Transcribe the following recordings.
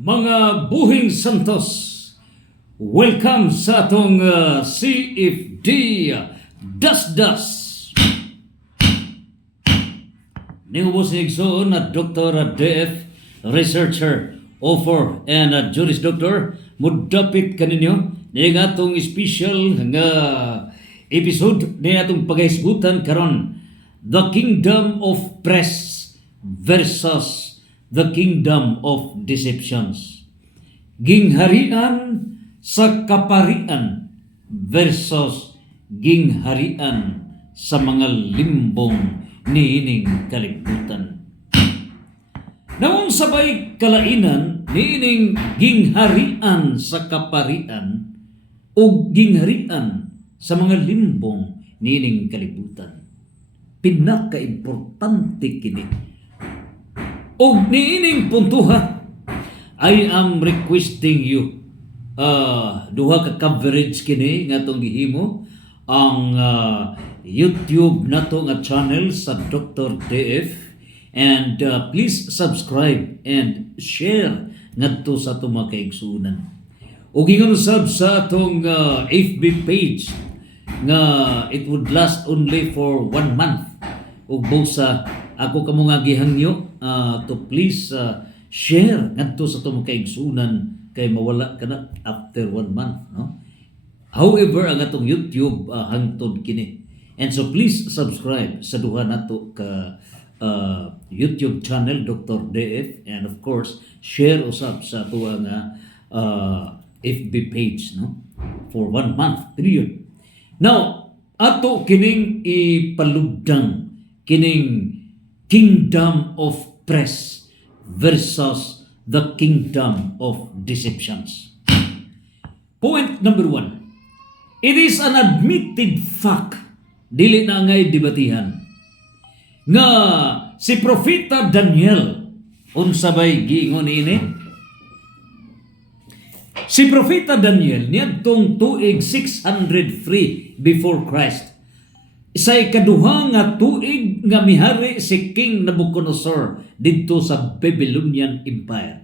Mga buhing santos, welcome sa atong CFD Das-Das. Ningubos ni Igsoon at Dr. DF, researcher, author, and Juris Doctor. Mudapit kaninyo ni atong special nga episode ni atong paghisgutan karon, The Kingdom of Press versus the Kingdom of Deceptions. Gingharian sa kaparian versus gingharian sa mga limbong niining kalibutan. Naung sabay kalainan niining gingharian sa kaparian o gingharian sa mga limbong niining kalibutan. Pinaka-importante kini. O niining puntuha, I am requesting you duha ka coverage kini nga itong gihimo ang YouTube nato nga channel sa Dr. DF, and please subscribe and share ngadto sa itong mga kaigsunan. O gingon sab sa atong FB page nga it would last only for 1 month. Ug busa ako kamo nga gihangyo to please share ngadto sa itong kaigsunan kay mawala ka na after 1 month, no? However, ang atong YouTube hangtod kini. And so please subscribe sa duha nato ka YouTube channel Dr. DF, and of course share usab sa ato nga FB page, no, for 1 month period. Now ato kining ipalugdang kining Kingdom of Press versus the Kingdom of Deceptions. Point number 1. It is an admitted fact, dili na ngay debatihan, nga si Propeta Daniel, unsabay giingon ini, si Propeta Daniel niadtong tuig 603 before Christ, sa ikaduha nga tuig nga mihari si King Nabucodonosor didto sa Babylonian Empire.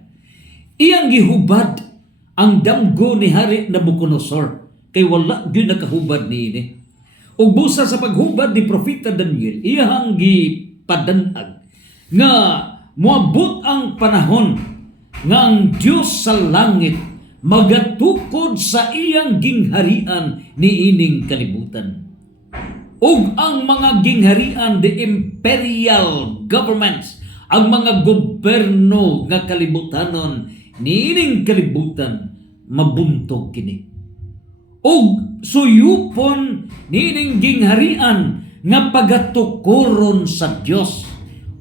Iyang gihubad ang damgo ni Hari Nabucodonosor kay wala gyud nakahubad niini. Ug busa sa paghubad ni Propeta Daniel, iyang gipadan-ag nga moabot ang panahon nga ang Dios sa langit magatukod sa iyang gingharian niining kalibutan. Ug ang mga gingharian, the imperial governments, ang mga gobyerno nga kalibutanon niining kalibutan, mabuntog kini. Ug suyupon niining gingharian nga pagatukoron sa Dios.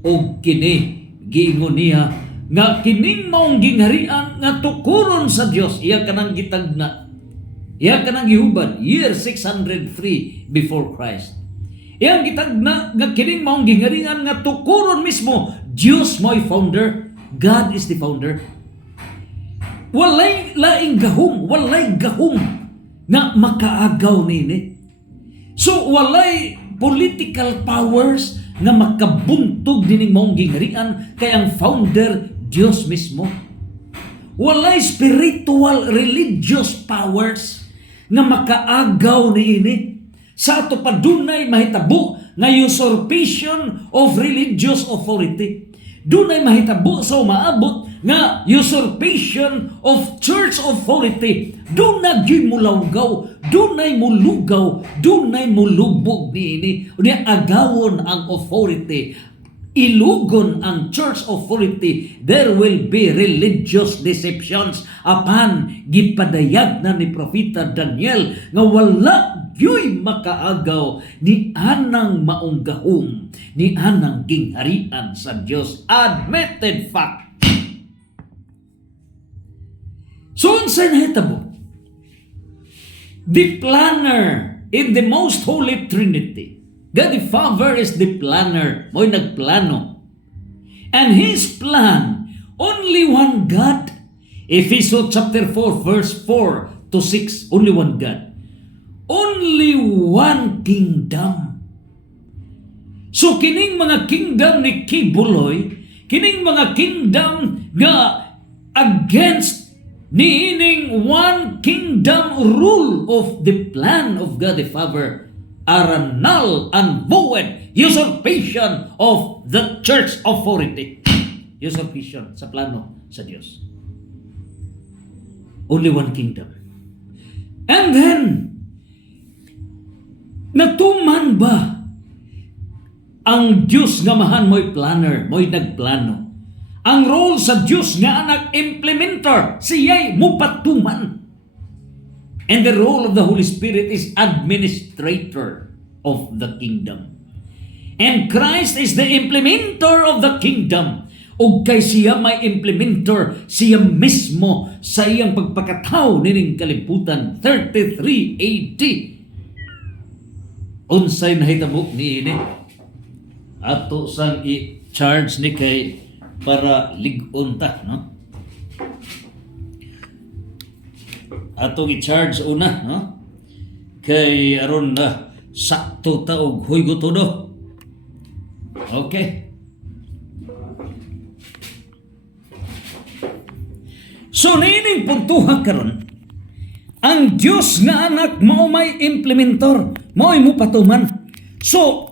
Ug kini giingon niya nga kining maong gingharian nga tukoron sa Dios, iya kanang gitagna. Iya kanang gihubad year 603 before Christ. Iyang gitagna nga kining maong gingharian nga tukuron mismo Dios mo'y founder, God is the founder. Walay laing gahom nga makaagaw nini. So walay political powers nga makabuntog dining maong gingharian kay ang founder Dios mismo. Walay spiritual religious powers nga makaagaw niini. Sa ato pa dunay mahitabo nga usurpation of religious authority. Dunay mahitabo sa umaabot nga usurpation of church authority. Dunay mulawgaw, dunay mulugaw, dunay mulubog niini. Unya agawon ang authority, ilugon ang church authority, there will be religious deceptions apan gipadayag na ni Propeta Daniel nga wala gyoy makaagaw ni anang maong gahom, ni anang gingharian sa Dios. Admitted fact. So unsay nahitabo? The planner in the most holy Trinity, God the Father is the planner, mo'y nagplano. And His plan, only one God. Ephesians chapter 4 verse 4 to 6, only one God. Only one kingdom. So kining mga kingdom ni Kibuloy, kining mga kingdom nga against niining one kingdom rule of the plan of God the Father are a null and void usurpation of the church authority. Usurpation sa plano sa Diyos. Only one kingdom. And then, natuman ba ang Diyos nga mahan mo'y planner, mo'y nagplano? Ang role sa Diyos nga anak implementer, siya'y mupatuman. And the role of the Holy Spirit is administrator of the kingdom. And Christ is the implementer of the kingdom. O kay siya may implementer, siya mismo sa iyang pagpakataw nining kalibutan, 33 AD. Unsay nahitabo ni ini? Ato sang i-charge ni kay para ligon ta, no? Atong i-charge una, no? Kay aron na sakto ta og huygo todo. Okay. So nining puntuha karon, ang Dios nga anak mao may implementor, mao'y mupatuman. So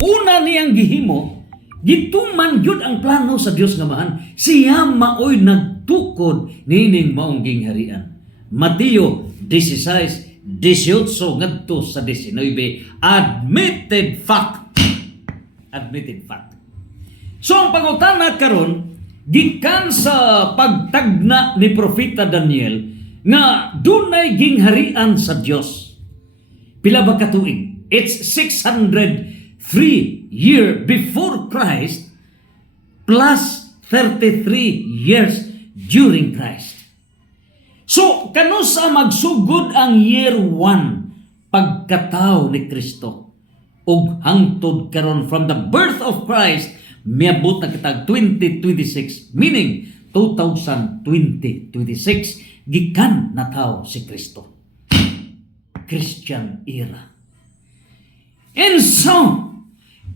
una niyang gihimo, gituman yun ang plano sa Diyos nga mahan. Siya mao'y nagtukod nining maong gingharian. Mateo 16:18 ngadto sa 19, admitted fact. Admitted fact. So ang pangutana karon, gikan sa pagtagna ni Propeta Daniel nga dunay gingharian sa Diyos. Pila ba ka tuig? It's 603 year before Christ plus 33 years during Christ. So, kano sa magsugod ang year 1 pagkatao ni Kristo ug hangtod karon from the birth of Christ miabot na kitag 2026, meaning 2026 gikan na tao si Kristo. Christian era. And so,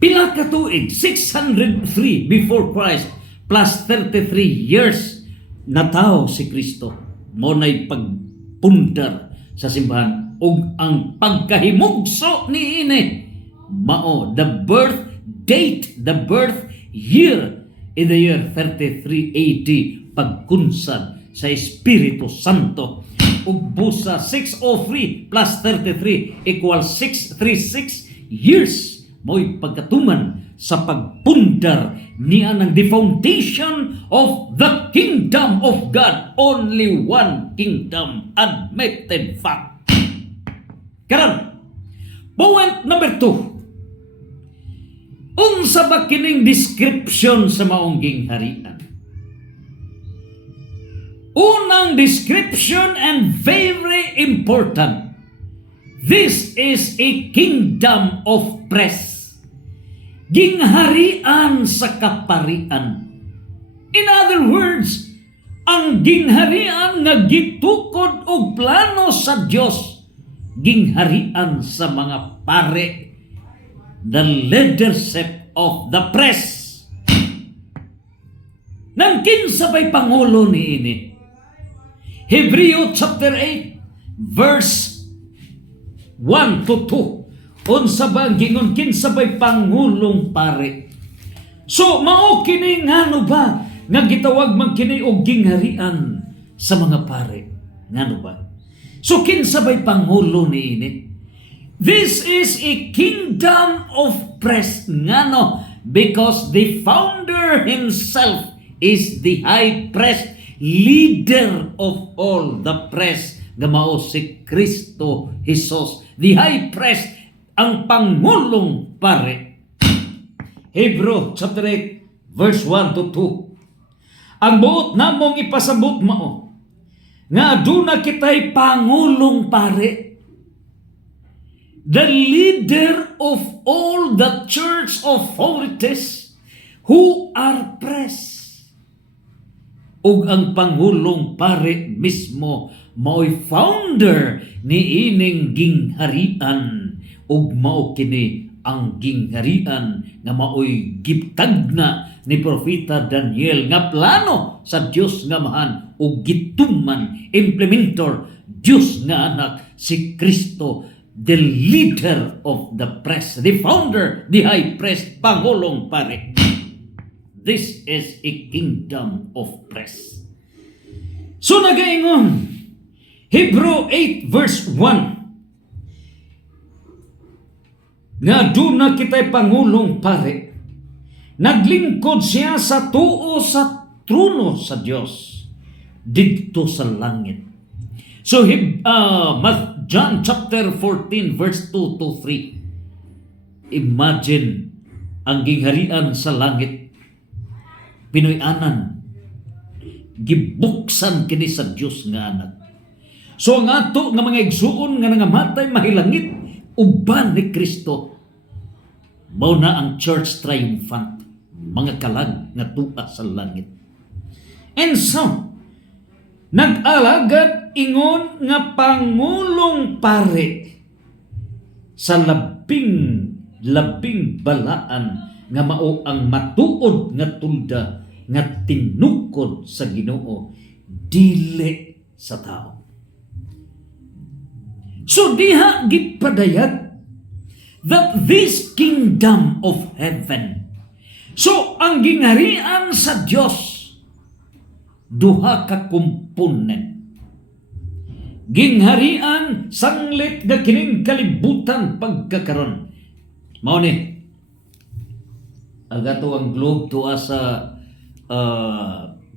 pila ka tuig, 603 before Christ plus 33 years na tao si Kristo. Mo na'y pagpundar sa simbahan ug ang pagkahimugso ni ini mao the birth date, the birth year in the year 33 AD pagkunsad sa Espiritu Santo. Ug busa 603 plus 33 equals 636 years mo'y pagkatuman sa pagpundar niya ng the foundation of the kingdom of God. Only one kingdom, admitted fact. Karon, point number 2. Unsa ba kining description sa maong gingharian? Unang description and very important. This is a kingdom of praise. Gingharian sa kaparian. In other words, ang gingharian nga gitukod og plano sa Dios, gingharian sa mga pare, the leadership of the press. Nang kinsa ba'y pangulo ni ini? Hebreo chapter 8 verse 1 to 2. Unsa ba ang gingon kinsa ba'y pangulong pare? So mao kini ngano ba nga gitawag man kini og gingharian sa mga pare? Ngano ba? So kinsa ba'y pangulo ni ini? This is a kingdom of press. Ngano? Because the founder himself is the high priest, leader of all the press, nga mao si Kristo Jesus, the high priest, ang pangulong pare. Hebrew chapter 8 verse 1 to 2. Ang buot namong ipasabot mao nga aduna kitay pangulong pare, the leader of all the church authorities who are press. Ug ang pangulong pare mismo mao'y founder ni ining gingharian ug mao kini ang gingharian nga maoy giptagna ni Propeta Daniel nga plano sa Dios nga Amahan ug gituman implementor Dios nga anak si Kristo, the leader of the press, the founder, the high priest, Pangulong Pare. This is a kingdom of press. So nagaingon Hebrew 8 verse 1 nga doon na kita'y Pangulong Pare, naglingkod siya sa tuo sa trono sa Diyos dito sa langit. So John chapter 14 verse 2 to 3, imagine ang gingharian sa langit, Pinoy-anan, gibuksan kini sa Diyos nga anak. So ang ato nga mga igsuon nga nangamatay mahilangit uban ni Kristo, mao na ang church triumphant, mga kalag nga tuwa sa langit. And so nag-alagad ingon nga Pangulong Pare sa labing balaan nga mao ang matuod nga tulda nga tinukod sa Ginoo, dili sa tao. So diha gipadayag that this kingdom of heaven, so ang gingharian sa Dios, duha ka komponen. Gingharian sanglit nga kining kalibutan pagkakaron. Mao ni agato ang globe tuwa sa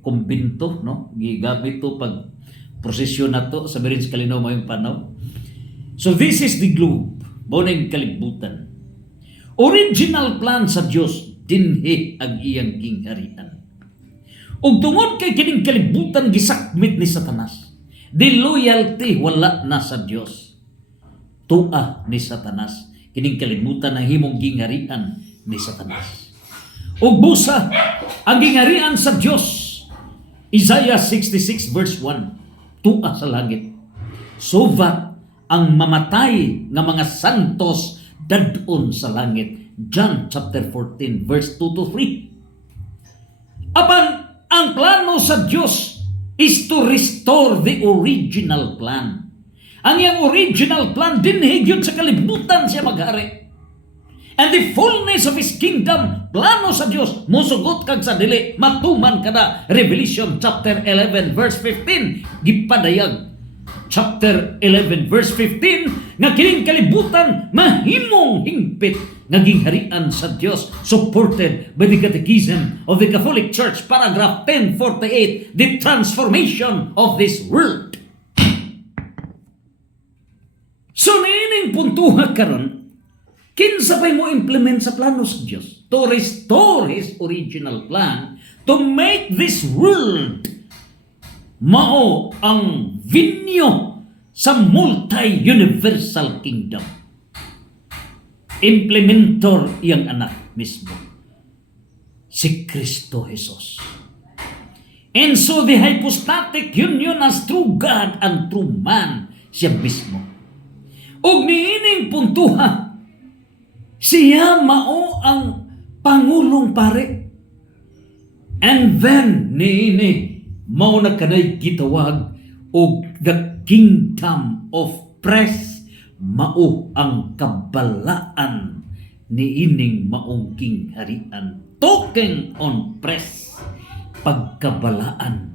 kumbinto, no? Gigamit to pag prosesyon nato sa Berins Kalinaw mayong panaw. So this is the globe, mao na yung kalibutan. Original plan sa Dios dinhi ang iyang gingharian. Ug tungod kay kining kalibutan gisakmit ni Satanas, di loyalty wala na sa Dios. Tua ni Satanas kining kalibutan ang himong gingharian ni Satanas. Ug busa ang gingharian sa Dios, Isaiah 66 verse 1, tua sa langit. So that ang mamatay nga mga santos dadon sa langit. John chapter 14 verse 2 to 3. Apan ang plano sa Diyos is to restore the original plan. Ang iyang original plan dinhigyod sa kalibutan siya maghari. And the fullness of His kingdom, plano sa Diyos, musugot kag sa dili, matuman kada. Revelation chapter 11 verse 15, gipadayag. Chapter 11 verse 15, nga kining kalibutan mahimong hingpit nga gingharian sa Dios, supported by the Catechism of the Catholic Church, paragraph 1048, the transformation of this world. So niining puntuha karon, kinsa pa'y mo implement sa plano sa Dios to restore His original plan to make this world mao ang venue sa multi-universal kingdom. Implementor iyang anak mismo, si Kristo Jesus. And so the hypostatic union as true God and true man, siya mismo. Ug niining puntuha, siya mao ang Pangulong Pare. And then niini mao na kanay gitawag og the kingdom of press, mao ang kabalaan ni ining maong kingharian. Talking on press, pagkabalaan,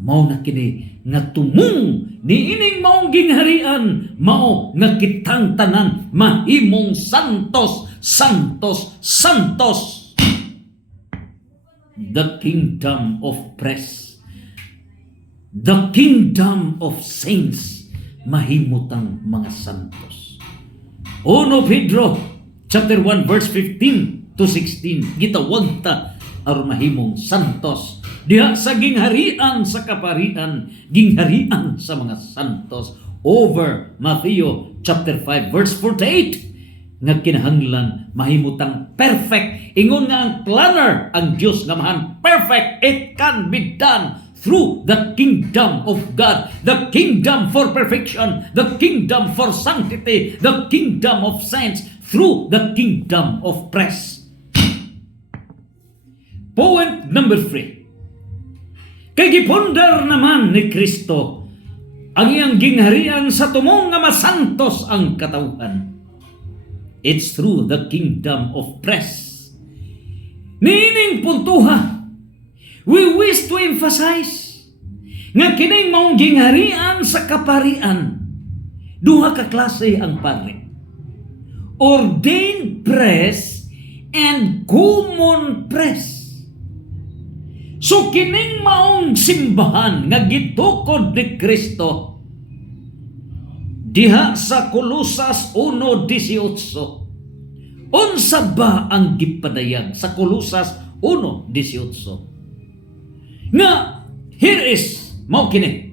mao na kini nga tumong ni ining maong gingharian, mao nga kitang tanan mahimong santos, santos, santos. The kingdom of press, the kingdom of saints, mahimutang mga santos. 1 Pedro chapter 1 verse 15 to 16, gitawag ta aron mahimong santos diha sa gingharian sa kaparian, gingharian sa mga santos, over Matthew chapter 5 verse 48, nga kinahanglan mahimutang perfect. Ingon nga ang planner, ang Dios nga mahan perfect, it can be done through the kingdom of God, the kingdom for perfection, the kingdom for sanctity, the kingdom of saints, through the kingdom of praise. Point number 3. Kay gipundar naman ni Kristo ang iyang gingharian sa tumong nga masantos ang katawhan. It's through the kingdom of praise. Niining puntuha, we wish to emphasize nga kining maong gingharian sa kaparian, duha ka klase ang pari. Ordained praise and common praise. So kining maong simbahan nga gitukod ni Kristo diha sa Kolosas 1:18. Unsa ba ang gipadayag sa Kolosas 1:18? Nga here is mao kini.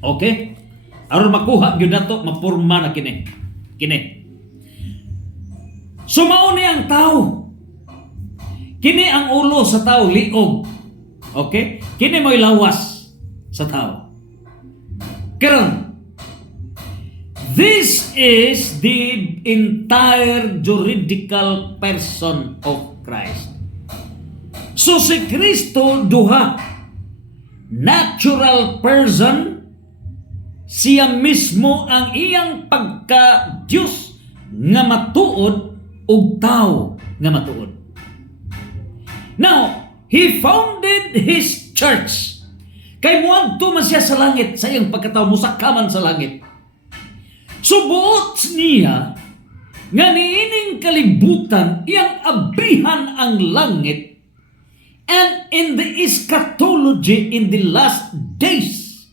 Okay? Aron makuha gyud nato, mapurma na kini. So mao ni ang tao. Kini ang ulo sa tao, liog. Okay? Kini mo'y lawas sa tao. Karon, this is the entire juridical person of Christ. So si Kristo duha, natural person, siya mismo ang iyang pagka-Diyos nga matuod ug tao nga matuod. Now, He founded His church. Kay muadto man siya sa langit, sa iyang pagkatao, musakaman sa langit. Subuot niya nga niining kalibutan iyang abrihan ang langit, and in the eschatology in the last days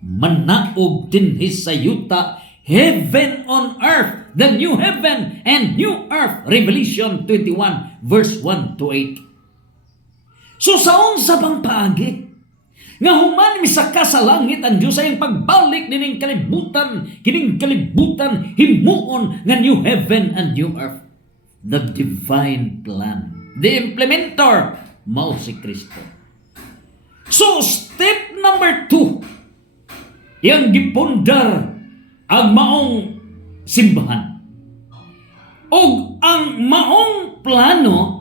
manaog din sa yuta heaven on earth, the new heaven and new earth. Revelation 21 verse 1 to 8. So saon sa bang paagi nga human misaka sa langit ang Diyos ay pagbalik kining kalibutan himuon nga new heaven and new earth. The divine plan, the implementer mao si Kristo. So step number 2, yang gipundar ang maong simbahan. Og ang maong plano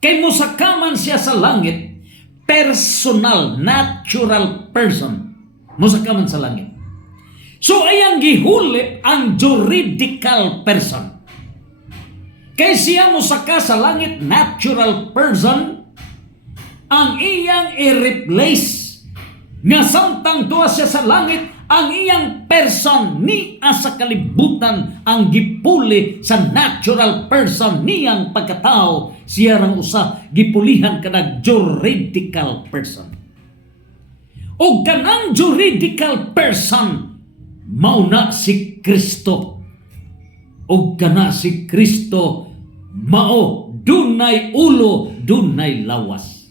kay musakaman siya sa langit, personal, natural person. Musakaman sa langit. So ayang gihulip ang juridical person. Kay siya musaka sa langit, natural person, ang iyang i-replace. Nga samtang tuwa siya sa langit, ang iyang person ni sa kalibutan ang gipuli sa natural person niyang pagkatao, siya rang usa gipulihan kanang juridical person. O kanang juridical person mao na si Kristo. O kana si Kristo mao dunay ulo, dunay lawas.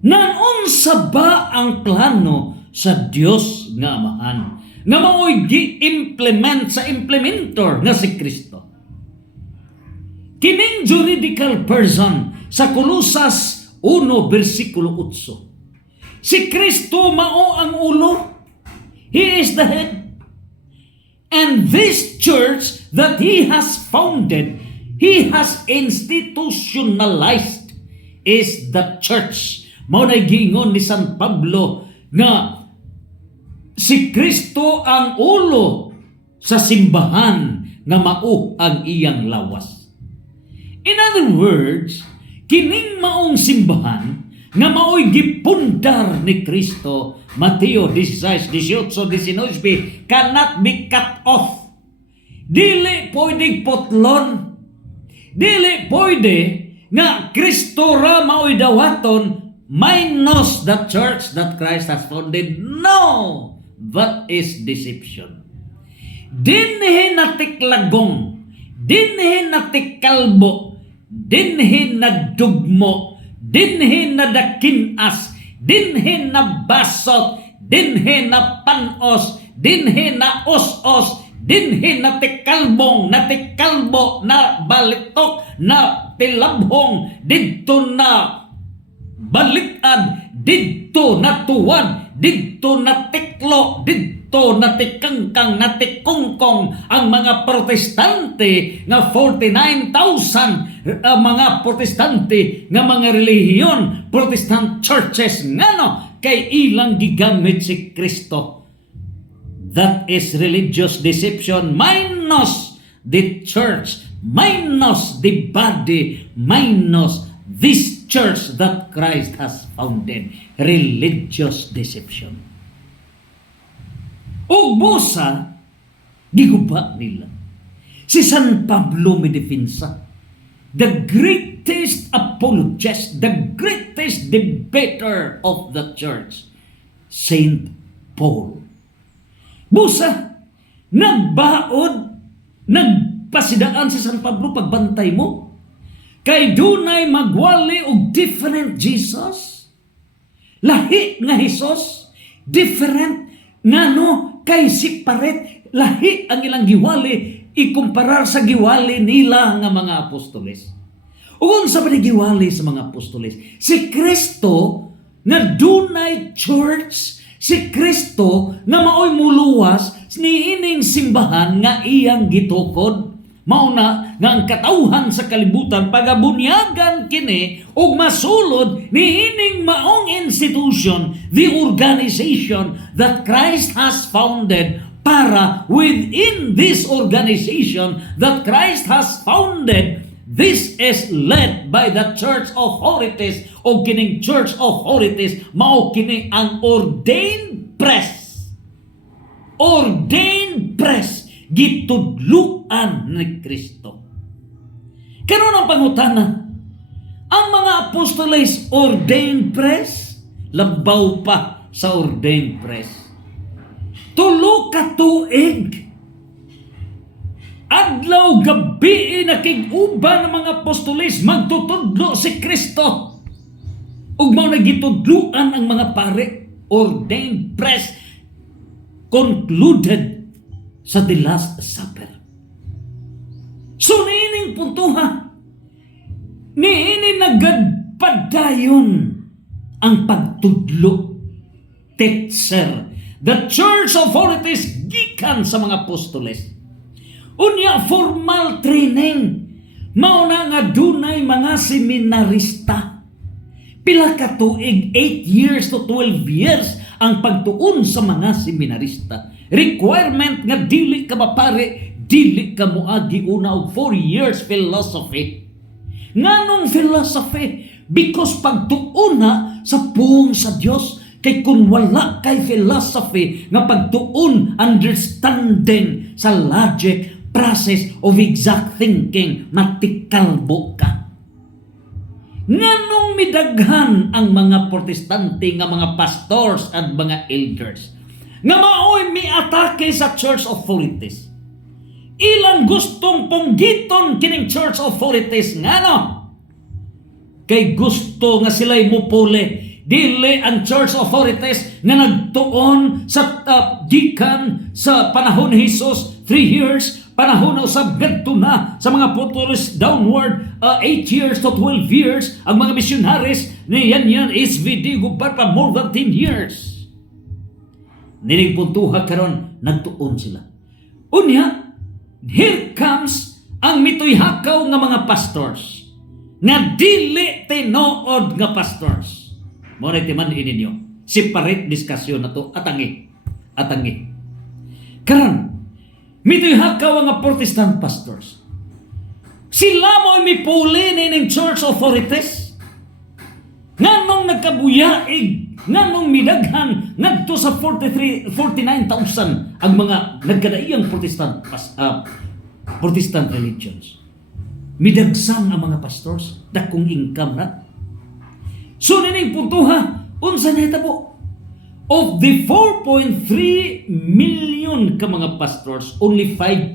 Nanunsa ba ang plano sa Dios nga Amahan nga mao'y gi-implement sa implementor nga si Kristo? Kining juridical person sa Kolosas 1 versikulo 8. Si Kristo mao ang ulo. He is the head. And this church that He has founded, He has institutionalized, is the church. Mao na giingon ni San Pablo nga si Kristo ang ulo sa simbahan nga mao ang iyang lawas. In other words, kining maong simbahan nga mao'y gipundar ni Kristo, Mateo 16:18-19, cannot be cut off. Dili pwedeng potlon. Dili pwede nga Kristo ra mao'y dawaton minus the church that Christ has founded. No! That is deception. Dinhi natiklagong, dinhi natikalbo, dinhi nadugmo, dinhi nadakinas, dinhi nabasot, dinhi napanos, dinhi naos-os, dinhi natikalbong, natikalbo, na balitok, na tilabhong, dito na balikan, didto natuwad, didto natiklo, didto natikangkang, natikungkong ang mga protestante nga 49,000 mga protestante nga mga relihiyon, protestant churches ngano kay ilang gigamit si Kristo. That is religious deception minus the church, minus the body, minus this church that Christ has founded. Religious deception. O busa, giguba nila. Si San Pablo Medefensa, the greatest apologist, the greatest debater of the church, Saint Paul. Busa, nagbaod, nagpasidaan sa San Pablo pagbantay mo, kay dunay magwali og different Jesus, lahi nga Jesus, different ngano kay separate, lahi ang ilang giwali ikumparar sa giwali nila nga mga apostoles. Ug unsa ba ni giwali sa mga apostoles? Si Kristo nga dunay church, si Kristo nga maoy muluwas niining simbahan nga iyang gitukod. Mao na nga ang katawhan sa kalibutan pagabunyagan kini ug masulod niining maong institution, the organization that Christ has founded, para within this organization that Christ has founded, this is led by the church authorities o kining church authorities mao kini ang ordained press. Ordained press gitudluan ni Kristo. Karon ang pangutana, ang mga apostoles ordained press, labaw pa sa ordained press. Tulo ka tuig, adlaw gabi nakig-uban ng mga apostoles magtutudlo si Kristo. Ug mao nagitudluan ang mga pare. Ordained press concluded sa the Last Supper. So niining puntuha, niining nagadpadayon ang pagtudlo. Tetser, the church authorities gikan sa mga apostoles. Unya formal training, mao na nga dunay mga seminarista. Pila ka tuig, 8 years to 12 years ang pagtuon sa mga seminarista. Requirement nga dili ka mapare, dili ka moagi una og 4 years philosophy. Nganong philosophy? Because pagtuon na sa pung sa Dios, kay kung wala kay philosophy nga pagtuon, understanding sa logic, process of exact thinking, matikalbo ka. Nganong midaghan ang mga protestante nga mga pastors at mga elders nga maoy miatake sa church authorities. Ilang gustong punggiton kining church authorities ngano? Kay gusto nga sila'y mupuli. Dili ang church authorities nga nagtuon sa gikan sa panahon ni Jesus 3 years, panahon na usab gadto na sa mga apostoles downward 8 years to 12 years, ang mga missionaries ni yan SVD gubad pa more than 10 years. Nining puntuha karon nagtuon sila. Unya, here comes ang mituyhakaw nga mga pastors nga dili tinuod nga pastors. Mo na timan ninyo. Separate discussion na to atangi. Karon, mituyhakaw nga Protestant pastors. Sila mo mipuli ning church authorities. Nganong nagkabuyaig, nganong midaghan ngadto sa 49,000 ang mga nagkadaiyang Protestant religions. Midagsang ang mga pastors, dakong income na. So nining puntuha, unsa nahitabo? Of the 4.3 million ka mga pastors, only 5%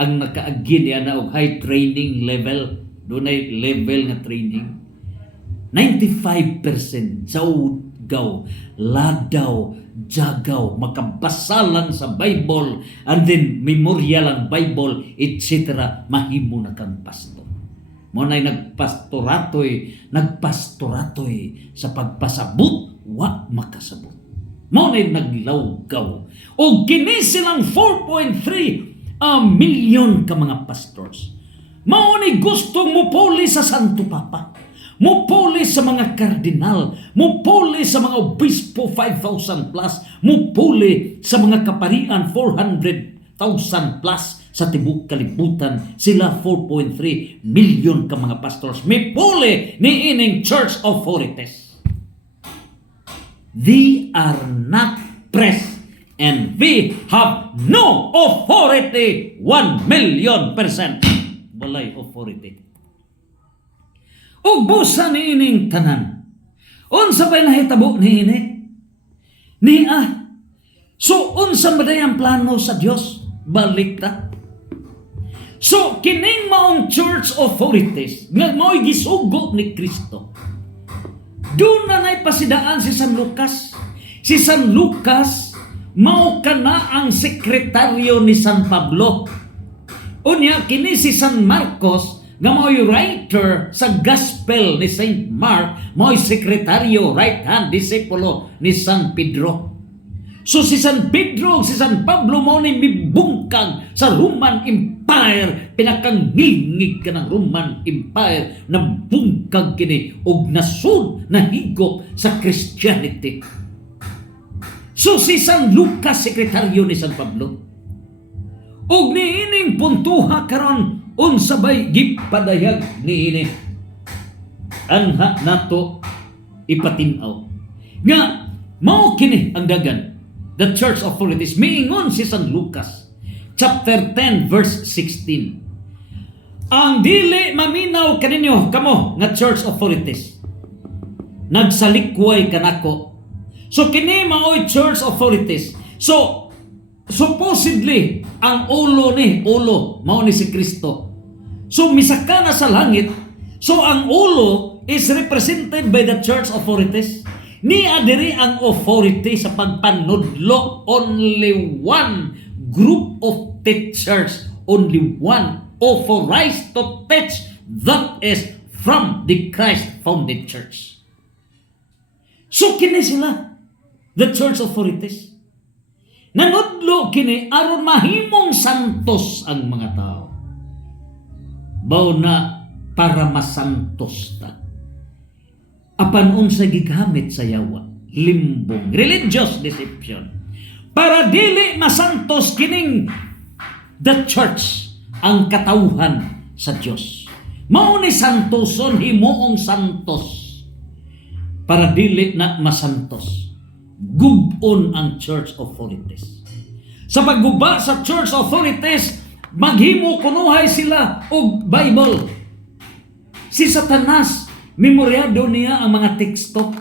ang nakaagi niya na og high training level. Dunay level nga training. 95% jagaw, ladaw, jagaw, makabasa lang sa Bible, and then memorya lang Bible, etc. Mahimo na kang pastor. 95% Mo na'y nagpastoratoy sa pagpasabot wa makasabot. Mo na'y naglawgaw. O kini silang 4.3 milyon ka mga pastors. Mao ni gustong mupuli sa Santo Papa. Mupuli sa mga kardinal, mupuli sa mga obispo 5,000 plus, mupuli sa mga kaparian 400,000 plus sa tibok kalibutan. Sila 4.3 million ka mga pastors. Mipuli ni ining church authorities. They are not pressed and we have no authority 1,000,000%. Walay authority. Ug busa ni ining tanan. Unsa bay nahitabo ni ini? So unsa maday ang plano sa Dios? Balik ta. So kining maong church authorities nga mao'y gisugo ni Kristo. Doon na nay pasidaan si San Lucas. Si San Lucas mao kana ang sekretaryo ni San Pablo. Unya kini si San Marcos nga mao'y writer sa Gospel ni Saint Mark, mao'y sekretaryo, right-hand disipulo ni San Pedro. So si San Pedro, si San Pablo mao ni mibungkag sa Roman Empire, pinakangingig ka ng Roman Empire, na bungkag kini og nasud na higop sa Christianity. So si San Lucas, sekretaryo ni San Pablo. Og niining puntuha karon unsa bay gipadayag niini anha nato ipatinaw nga mao kini ang dagan. The church authorities, miingon si San Lucas chapter 10 verse 16, ang dili maminaw kaninyo kamo nga church authorities, nagsalikway kanako. So kini mao'y church authorities. So supposedly ang ulo mao ni si Kristo. So misaka na sa langit. So ang ulo is represented by the church authorities. Ni adiri ang authority sa pagpanudlo. Only one group of teachers, only one authorized to teach, that is from the Christ-founded church. So kini sila, the church authorities. Nanudlo kini aron mahimong santos ang mga tao. Bao na para masantos ta. Apan unsa gigamit sa yawa, limbong, religious deception, para dili masantos kining the church, ang katawhan sa Dios. Mao ni santoson, himuong santos, para dili na masantos. Gubon ang church authorities. Sa pagguba sa church authorities, maghimo kunuhay sila og Bible. Si Satanas, memoryado niya ang mga teksto.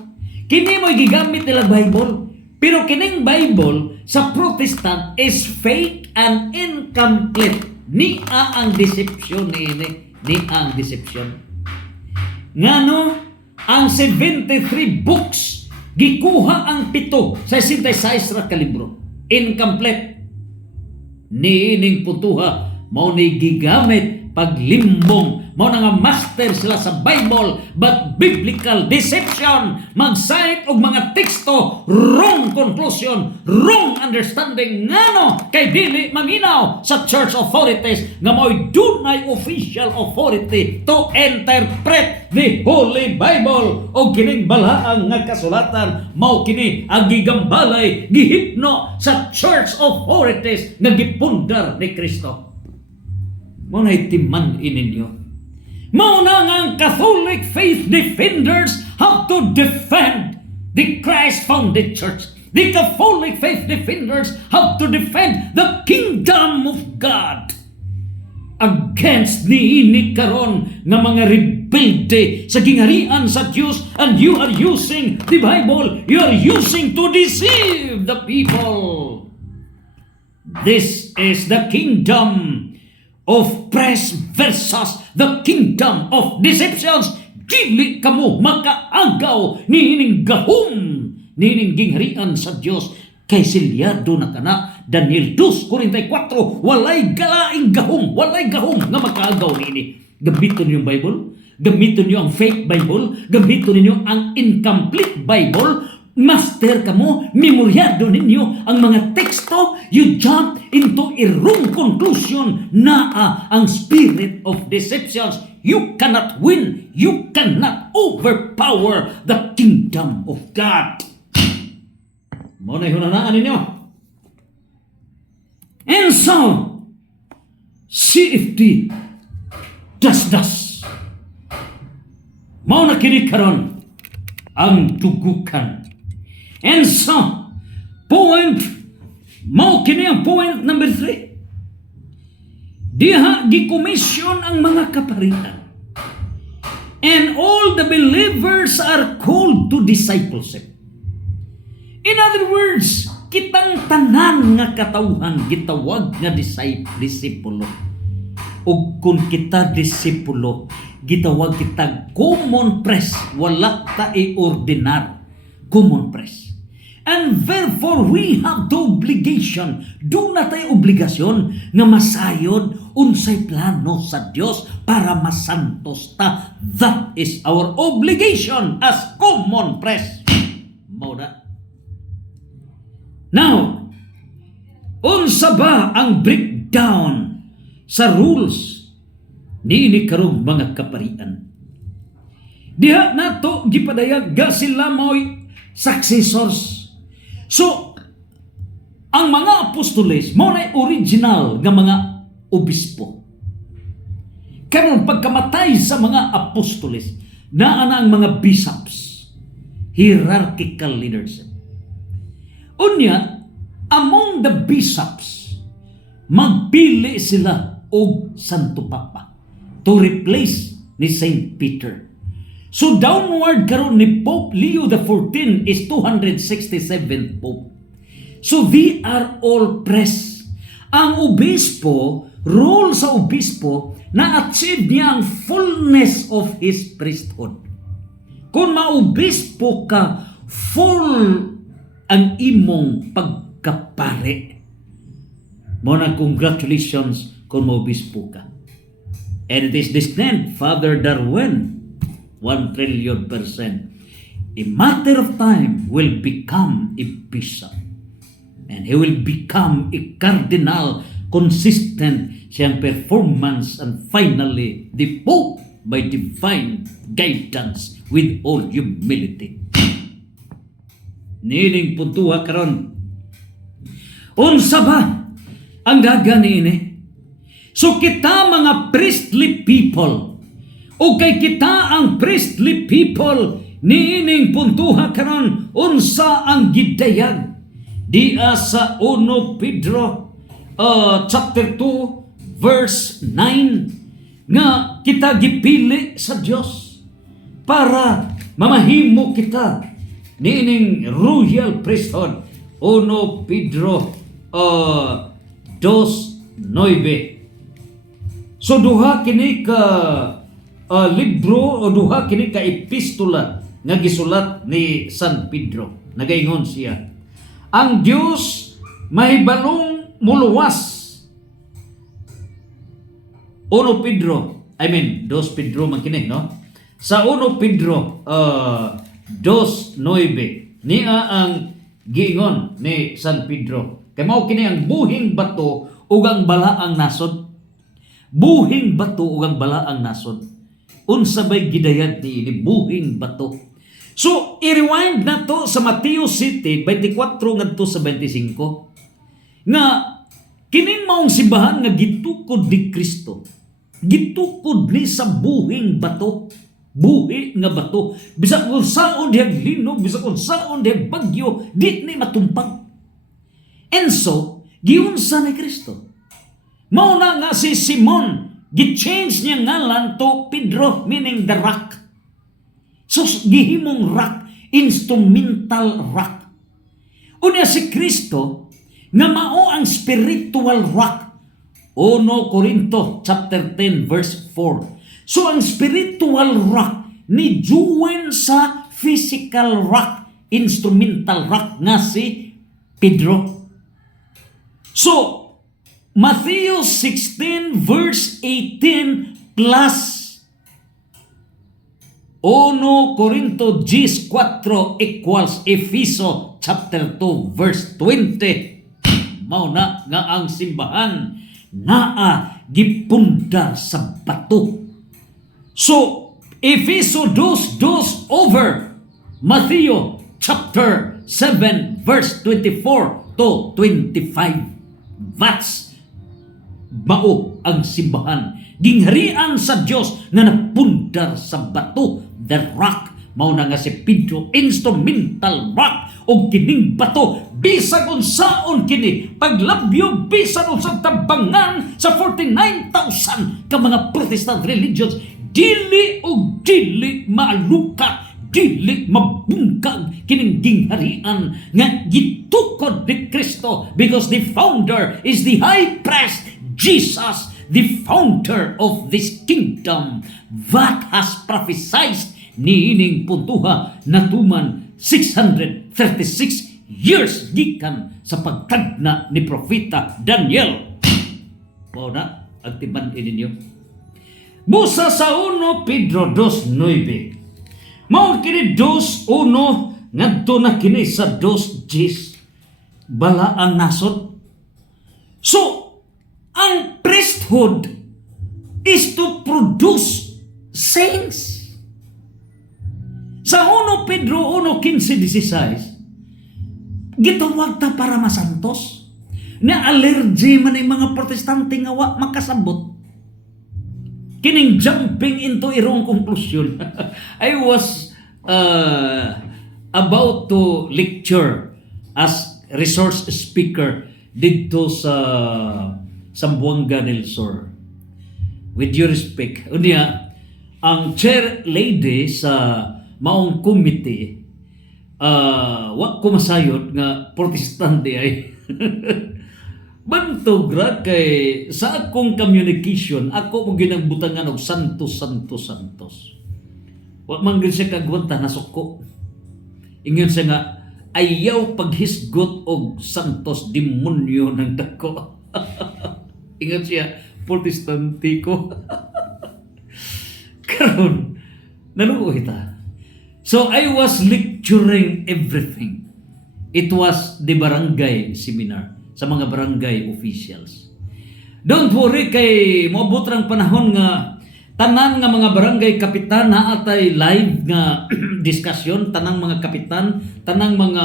Kini mo'y gigamit nila Bible. Pero kining Bible sa Protestant is fake and incomplete. Niya ang deception ni ang deception. Ngano ang 73 books gikuha ang 7 sa 66 ra ka libro. Incomplete. Niining putuha mao ni gigamit paglimbong, mao nga master sila sa Bible, but biblical deception, mag-cite og mga teksto, wrong conclusion, wrong understanding, ngano kay dili maminaw sa church authorities nga mao'y dunay official authority to interpret the Holy Bible. O kining balaang nga kasulatan mao kini ang gigambalay, gihipno sa church authorities nga gipundar ni Kristo. Mao na'y timan ininyo. Mao na nga ang Catholic faith defenders have to defend the Christ-founded church. The Catholic faith defenders have to defend the kingdom of God against niini karon nga mga rebelde sa gingharian sa Diyos, and you are using the Bible, you are using to deceive the people. This is the kingdom of press versus the kingdom of deceptions. Dili kamo makaagaw niining gahom, niining gingharian sa Dios, kay silyado na kana Daniel 2:44, walay galaing gahom, walay gahom nga makaagaw niini. gamiton niyo ang Bible, gamiton niyo ang fake Bible, gamiton niyo ang incomplete Bible, master ka mo, memoryado ninyo ang mga teksto, you jump into a wrong conclusion na ang spirit of deceptions. You cannot win. You cannot overpower the kingdom of God. Muna yung hunanaan ninyo. And so, CFD, das. Muna kinikaron ang tugukan. And so, mau kini ang point number 3. Diha gikomisyon ang mga kaparian. And all the believers are called to discipleship. In other words, kitang tanan nga katawhan gitawag nga disipulo. Ug kung kita disipulo, gitawag kita common press, wala ta i-ordinar. Common press. And therefore, we have the obligation, doon na tayo obligasyon nga masayod unsay plano sa Dios para masantos ta. That is our obligation as common press. Mauda. Now, unsa ba ang breakdown sa rules ni karong mga kaparian? Diha nato gipadayag ga sila mo'y successors. So, ang mga apostoles, mo na original nga mga obispo. Karon pagkamatay sa mga apostoles, naa na ang mga bishops, hierarchical leadership. Unya, among the bishops, magpili sila og Santo Papa to replace ni Saint Peter. So downward karon ni Pope Leo XIV is 267th Pope. So they are all press. Ang obispo, role sa obispo, na-achieve niya ang fullness of his priesthood. Kung maobispo ka, full ang imong pagkapare. Muna congratulations kung maobispo ka. And it is destined, Father Darwin, 1 trillion %. A matter of time will become a bishop. And he will become a cardinal, consistent siyang performance, and finally, the Pope by divine guidance with all humility. Nining puntuha karon. Unsa ba ang gagani ini? So kita mga priestly people, o kay kita ang priestly people, niining puntuha karon unsa ang gidayag diya sa 1 Pedro chapter 2 verse 9 nga kita gipili sa Dios para mamahimo kita niining royal priesthood. 1 Pedro 2:9. So duha kini ka libro o duha kini ka epistola nga gisulat ni San Pedro. Nagaingon siya, ang Dios mahibalong muluwas. 2 Pedro man kini, no? Sa 1 Pedro 2:9 niya ang giingon ni San Pedro. Kay mao kini ang buhing bato ug ang balaang nasod. Buhing bato ug ang balaang nasod. Unsa bay gidayag ni buhing bato? So, i-rewind na to sa Mateo City 24 ngadto sa 25 nga kining maong simbahan nga gitukod ni Kristo. Gitukod ni sa buhing bato. Buhi nga bato. Bisag kung saon diyang linog, bisag kung saon diyang bagyo, di ni matumpag. And so, giunsa ni Kristo. Mauna nga si Simon, gi-change niya ngalan to Pedro, meaning the rock. So, gihimong rock, instrumental rock. Unya si Kristo, nga mao ang spiritual rock. 1 Corinto chapter 10 verse 4. So, ang spiritual rock ni join sa physical rock, instrumental rock nga si Pedro. So, Matthew 16 verse 18 plus 1 Corinto 10:4 equals Efeso chapter 2 verse 20. Mao na nga ang simbahan naa gipundar sa bato. So Efeso 2:2 over Matthew chapter 7 verse 24 to 25. That's mao ang simbahan. Gingharian sa Dios nga napundar sa bato, the rock. Mao na nga si Pedro, instrumental rock. O kining bato, bisag unsaon kini, paglabyo, bisag unsang tabangan sa 49,000 ka mga Protestant religions, dili o dili maalukat, dili mabungkag kining gingharian nga gitukod ni Kristo, because the founder is the high priest Jesus, the founder of this kingdom that has prophesied niining puntuha natuman 636 years gikan sa pagtagna ni Propeta Daniel. Mao na ang timan ninyo. Busa sa 1 Pedro 2:9. Mao kini 2:1 ngadto na kini sa 2:10. Bala ang nasod. So ang priesthood is to produce saints. Sa 1 Pedro 1:15-16, gitawag ta para masantos. Na allergy man ang mga protestante nga wa makasabot. Kining jumping into irong conclusion. I was about to lecture as resource speaker dito sa Sambuanga del Sur. With due respect, unya ang chair lady sa maong committee, wa ko masayod nga protestante ay bantog ra kay sa akong communication ako mo ginagbutangan og santos. Wa man gid siya kagwanta nasuko. Ingon siya nga ayaw paghisgot og santos, demonyo ng dako. Ingat siya, protestante ko. Karon, naluo kita. So I was lecturing everything. It was the barangay seminar sa mga barangay officials. Don't worry kay moabot rang panahon nga tanan nga mga barangay kapitan na atay live nga discussion, tanang mga kapitan, tanang mga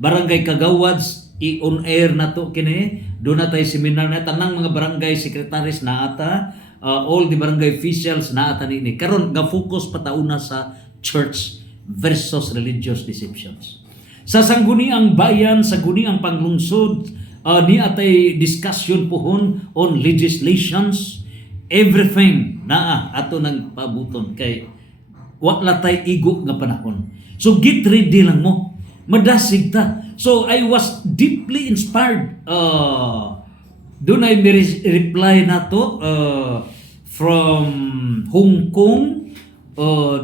barangay kagawads i-on air na to kini, doon na tayo seminar na tanang mga barangay secretaries na ata, all the barangay officials na ata nini. Karon nga focus patauna sa church versus religious deceptions. Sa sangguniang bayan, sa guniang panglungsod, ni atay discussion pohon on legislations, everything na ato nang pabuton kay wala tay igo nga panahon. So get ready lang mo. Madasig ta. So I was deeply inspired. Doon ay reply na to from Hong Kong.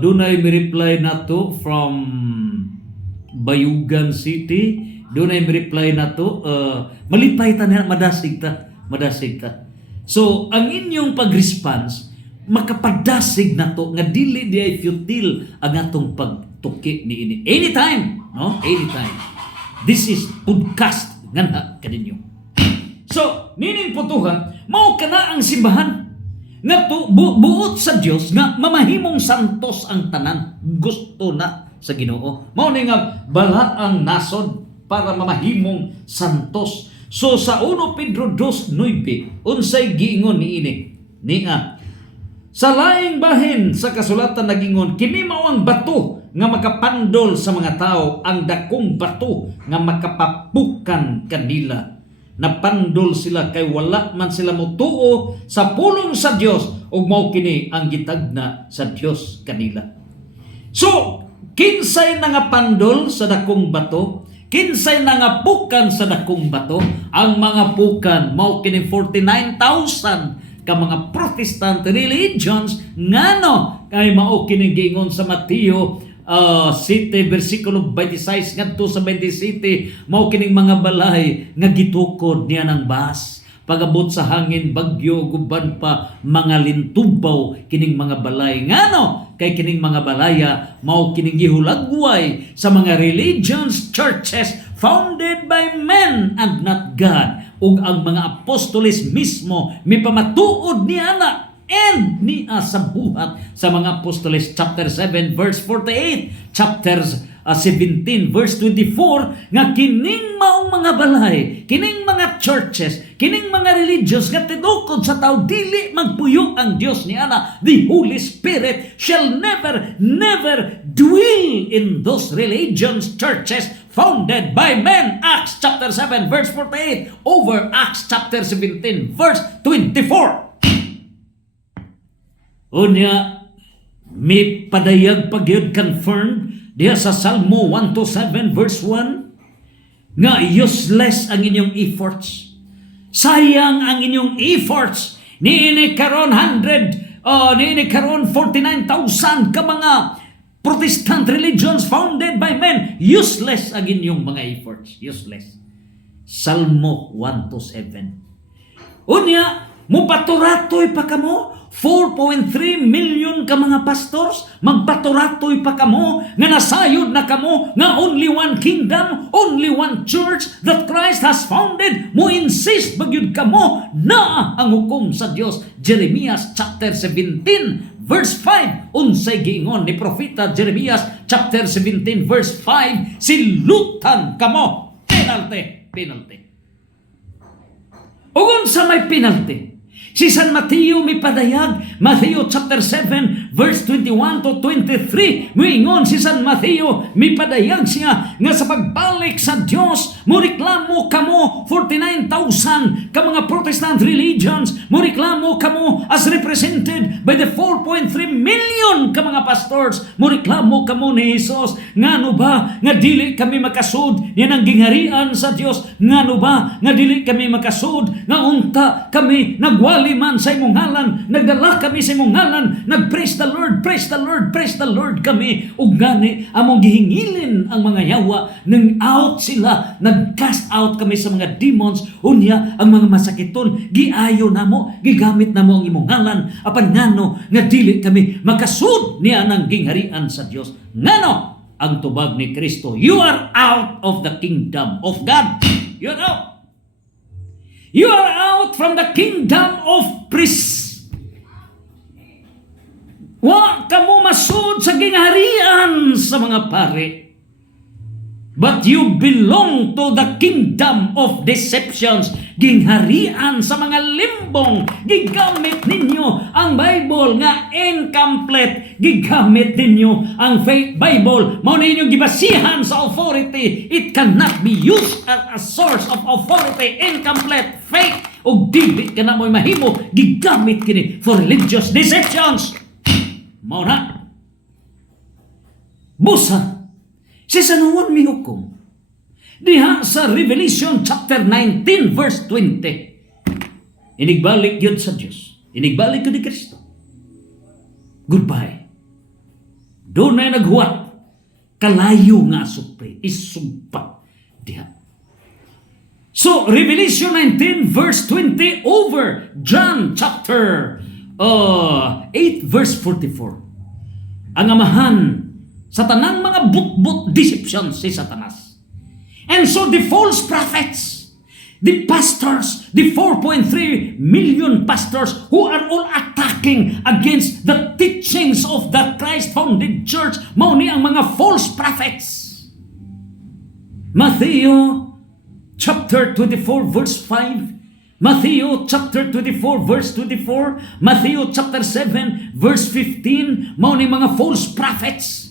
Doon ay reply na to from Bayugan City. Doon ay reply na to. Malipay ta na, madasig ta. So ang inyong pag-response, makapadasig na to nga dili di ay futile ang atong pagtuki ni ini. Anytime, no? Anytime. This is podcast nga kaninyo. So, nining putuhan, mao kana ang simbahan nga buot sa Dios nga mamahimong santos ang tanan. Gusto na sa Ginoo. Mao ni nga bala ang nasod para mamahimong santos. So sa 1 Pedro 2:9 unsay giingon niini? Niya sa laing bahin sa kasulatan nagingon, kini mao ang bato nga makapandol sa mga tao, ang dakong bato nga makapapukan kanila. Napandol sila kay wala man sila motuo sa pulong sa Dios ug mao kini ang gitagna sa Dios kanila. So, kinsay nangapandol sa dakong bato? Kinsay nangapukan sa dakong bato? Ang mga pukan mao kini 49,000 ka mga Protestant religions ngano kay mao kini giingon sa Mateo 7 versikulo 26 ngadto sa 27 mao kining mga balay nga gitukod niya ng bas pagabot sa hangin, bagyo, guban pa, mga lintubaw, kining mga balay. Ngano? Kay kining mga balaya, mao kining gihulagway sa mga religions, churches, founded by men and not God. Ug ang mga apostoles mismo, may pamatuod niya na and niya sa buhat sa mga apostoles, chapter 7 verse 48, chapter 17 verse 24, nga kining maong mga balay, kining mga churches, kining mga religious nga tidukod sa tao dili magpuyo ang Dios niya na the Holy Spirit shall never dwell in those religions, churches founded by men. Acts chapter 7 verse 48 over Acts chapter 17 verse 24. Unya, may padayag pagyud confirmed diya sa Salmo 127 verse 1 nga useless ang inyong efforts. Sayang ang inyong efforts. Niini karon 49,000 ka mga Protestant religions founded by men. Useless ang inyong mga efforts. Useless. Salmo 127. Unya, mupaturatoy pa kamo 4.3 million ka mga pastors, magpaturatoy pa kamo nga nasayod na kamo nga only one kingdom, only one church that Christ has founded. Mo insist bagyud kamo na ang hukom sa Dios. Jeremias chapter 17 verse 5, unsay giingon ni propeta Jeremias chapter 17 verse 5, silutan kamo, penalty. Ugon sa may penalty. Si San Mateo may padayag, Mateo chapter 7 verse 21 to 23. Moingon si San Mateo may padayag siya nga sa pagbalik sa Dios, moreklamo kamo 49,000 ka mga Protestant religions, moreklamo kamo as represented by the 4.3 million ka mga pastors, moreklamo kamo ni Jesus. Ngano ba nga dili kami makasud yan ang gingharian sa Dios? Ngano ba nga dili kami makasud nga unta kami nagwali man sa imong ngalan, nagdala kami sa imong ngalan, nag-praise the Lord, praise the Lord, praise the Lord kami. Ug gani among gihingilin ang mga yawa, nang out sila, nag-cast out kami sa mga demons. Unya ang mga masakiton, giayo namo, gigamit namo ang imong ngalan, apan ngano nga dili kami makasud niya ng gingharian sa Dios. Ngano ang tubag ni Kristo? You are out of the kingdom of God. You are out. You are out from the kingdom of priests. Wa kamo masud sa gingharian sa mga pare. But you belong to the kingdom of deceptions. Gingharian sa mga limbong. Gigamit ninyo ang Bible nga incomplete. Gigamit ninyo ang faith Bible. Mao ninyo gibasihan sa authority. It cannot be used as a source of authority. Incomplete faith. O dili ka na mo'y mahimo. Gigamit kini for religious deceptions. Mao na. Busa. Si San Juan may hukom. Diha sa Revelation chapter 19 verse 20. Inigbalik yun sa Diyos. Inigbalik yun ni Kristo. Goodbye. Doon na naghuwat. Kalayo nga supre. Isumpa. Diha. So, Revelation 19 verse 20 over John chapter 8 verse 44. Ang amahan sa tanang mga but-but deceptions si Satanas. And so the false prophets, the pastors, the 4.3 million pastors who are all attacking against the teachings of the Christ-founded church, mao ni ang mga false prophets. Matthew chapter 24 verse 5, Matthew chapter 24 verse 24, Matthew chapter 7 verse 15, mao ni mga false prophets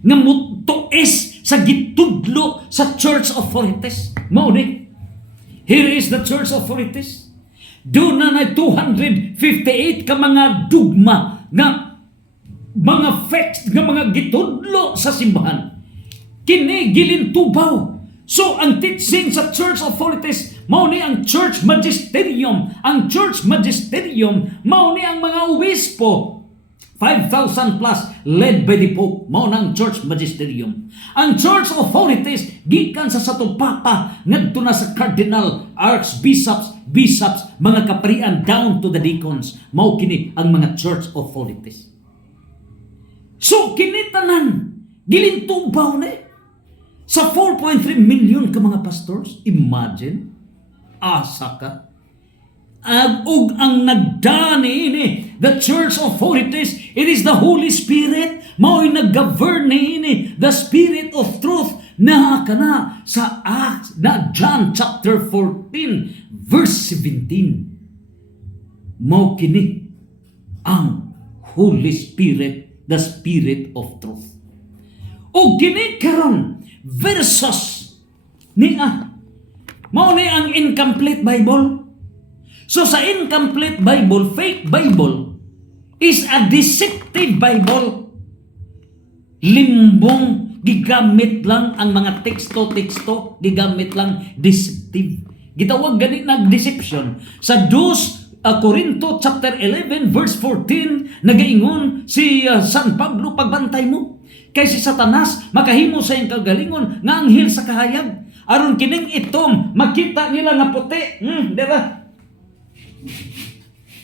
nga mutuis sa gitudlo sa church authorities. Mao ni. Here is the church authorities. Doon na 258 ka mga dugma nga mga facts nga mga gitudlo sa simbahan. Kini gilintubaw. So ang teaching sa church authorities mao ni ang church magisterium. Ang church magisterium mao ni ang mga obispo, 5,000 plus led by the Pope, mao nang church magisterium. Ang church authorities gikan sa sato papa ngadto na sa cardinal, archbishops, bishops, mga kaparian down to the deacons, mao kini ang mga church authorities. So kini tanan gilintubaw na sa 4.3 million ka mga pastors. Imagine, asa ka. Ug ang nagdani ini, the church authorities, it is the Holy Spirit, mao'y nag-govern ini, the Spirit of truth, na kana sa Acts, na John chapter 14, verse 17. Mao kini ang Holy Spirit, the Spirit of truth. O kini karon versus niya, mao ni ang incomplete Bible. So sa incomplete Bible, fake Bible, is a deceptive Bible. Limbong, gigamit lang ang mga teksto, gigamit lang deceptive. Gitawag gani nag deception. Sa 2 Corinto chapter 11 verse 14, nagaingon si San Pablo, pagbantay mo kay si Satanas makahimo sa iyong kagalingon nga anghel sa kahayag. Aron kining itom makita nila nga puti. Dira.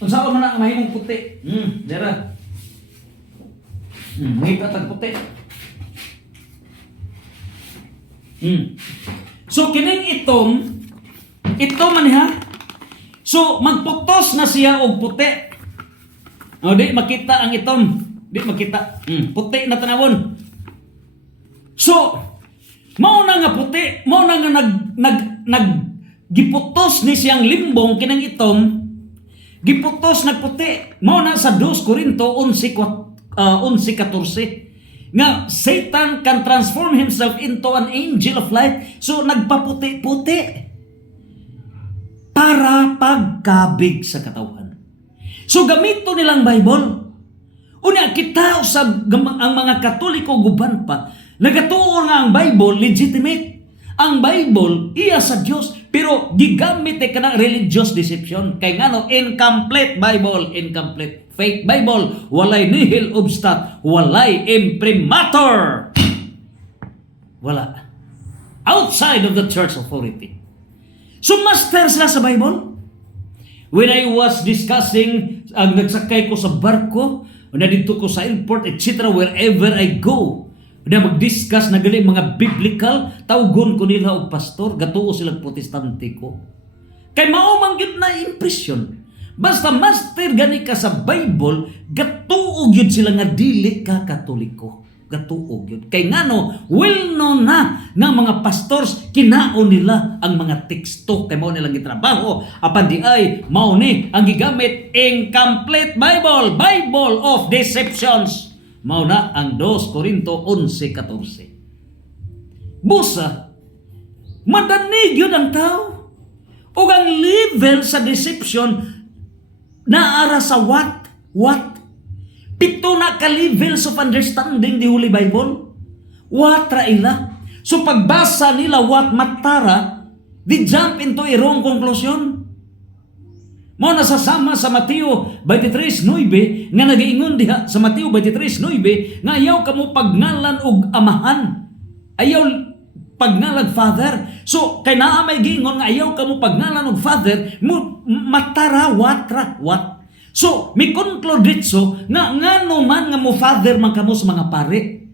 Unsa man na mahimong puti? Dira. Makita tag puti. So kining itom man ha. So magputos na siya og puti. O di makita ang itom. Di makita. Puti na tanawon. So mao na nga puti, mao na nga nag giputos ni siyang limbong kinang itom. Giputos nagputi. Mao na sa 2 Corinto 11:14 nga Satan can transform himself into an angel of light. So nagpaputi-puti para pagkabig sa katawhan. So gamito nilang Bible. Unya kita usab ang mga Katoliko guban pa nagatuo nga ang Bible legitimate. Ang Bible iya sa Dios pero gigamit kanang religious deception kay ngano incomplete Bible, incomplete fake Bible, walay nihil obstat, walay imprimatur. Wala. Outside of the church authority. So master sila sa Bible. When I was discussing nagsakay ko sa barko, na dito ko sa airport, etc., wherever I go, na mag-discuss na gali mga biblical, tawgon ko nila og pastor, gatuo silang protestante ko. Kay maumang yun na impression. Basta master gani ka sa Bible, gatuo yun sila nga dili ka Katoliko. Gatuo yun. Kay ngano, well known na nga mga pastors, kinaon nila ang mga teksto, kay mao nilang gitrabaho, apan di ay, mao ni ang gigamit incomplete Bible, Bible of deceptions. Mao na ang 2 Corinto 11:14. Busa, madanig yun ang tao. O ang level sa deception, naara sa what? Pito na ka levels of understanding the Holy Bible. What ra ila? So pagbasa nila what matara, they jump into a wrong conclusion. Mo nasasama sa Mateo 23:9 nga nagaingon diha sa Mateo 23:9 nga ayaw kamo pagngalan og amahan. Ayaw pagngalan father. So kay naa may giingon nga ayaw kamo pagngalan og father, mo matara what. So mi conclude ditso nga ngano man nga mo father man kamo sa mga pare.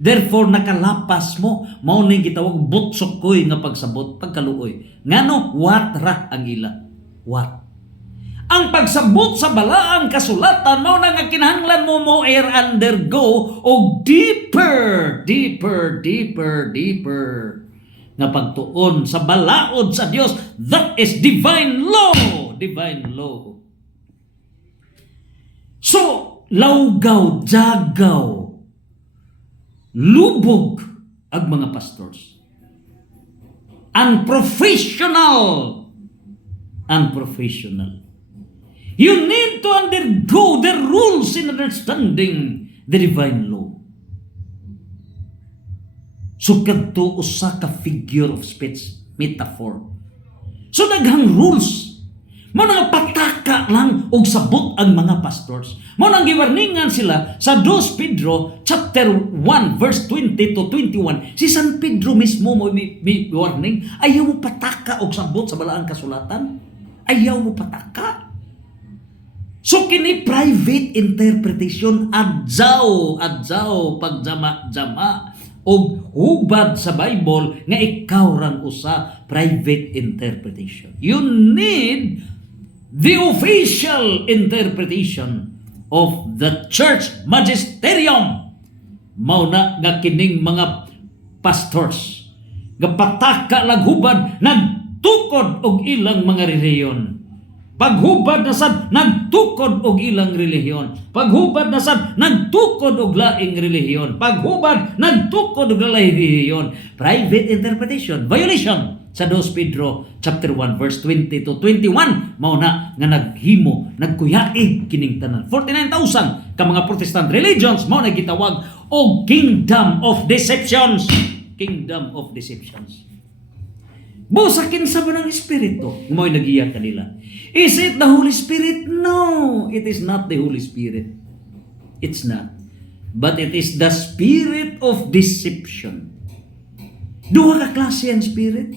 Therefore nakalapas mo mao ning gitawag butsok koy nga pagsabot pagkaluoy. Ngano what ra ang ila? What? Ang pagsabot sa balaang kasulatan mao na nga kinahanglan mo undergo og deeper nga pagtuon sa balaod sa Dios. That is divine law. So, lawgaw, jagaw, lubog ang mga pastors. Unprofessional. You need to undergo the rules in understanding the divine law. So, kadto usa ka figure of speech, metaphor. So, daghang rules. Mo nga pataka lang og sabot ang mga pastors. Mo nang giwarningan sila sa 2 Pedro chapter 1 verse 20 to 21. Si San Pedro mismo mo mi warning, ayaw mo pataka og sabot sa balaang kasulatan. Ayaw mo pataka. So kini private interpretation adjaw pagjama-jama og hubad sa Bible nga ikaw rang usa private interpretation. You need the official interpretation of the church magisterium. Mao na nga kining mga pastors nga pataka lang hubad nagtukod og ilang mga relihiyon. Paghubad na sad nagtukod og ilang relihiyon. Paghubad na sad nagtukod og laing relihiyon. Paghubad nagtukod og laing relihiyon. Private interpretation, violation sa 2 Pedro chapter 1 verse 20 to 21 mao na nga naghimo, nagkuyaig kining tanan. 49,000 ka mga Protestant religions mao na gitawag og kingdom of deceptions. Kingdom of deceptions. Busakin sa ng Espiritu. Mo'y nagiya kanila. Is it the Holy Spirit? No, it is not the Holy Spirit. It's not. But it is the spirit of deception. Duha ka klase ang spirit.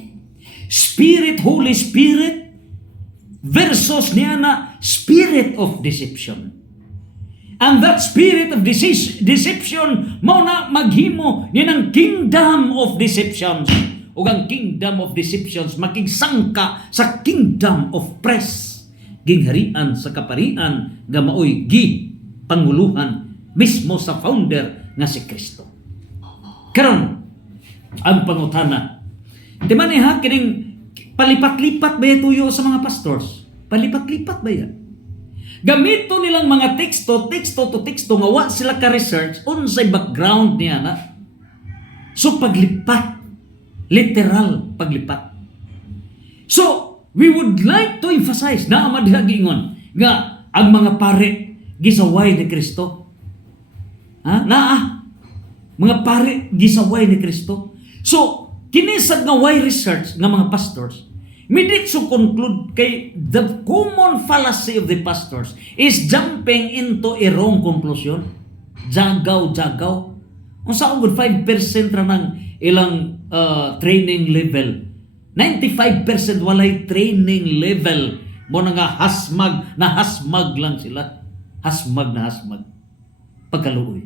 Spirit, Holy Spirit versus niya na spirit of deception. And that spirit of deception mao na maghimo niya ng kingdom of deceptions. O ang kingdom of deceptions makigsangka sa kingdom of press, gingharian sa kaparian nga maoy panguluhan mismo sa founder nga si Kristo. Karon ang pangutana, di man ha kining palipat-lipat ba tuyo sa mga pastors? Palipat-lipat ba yan? Gamito nilang mga teksto to teksto nga wa sila ka-research unsay background niya na. So paglipat, literal paglipat. So, we would like to emphasize na amadhagingon nga ang mga pare gisaway ni Kristo. Mga pare gisaway ni Kristo. So, kinisag nga way research nga mga pastors, midit so conclude kay the common fallacy of the pastors is jumping into a wrong conclusion. Jagaw. Unsa ug 5% ra ng ilang training level. 95% walay training level. Mo na nga hasmag lang sila. Hasmag. Pagkaluoy.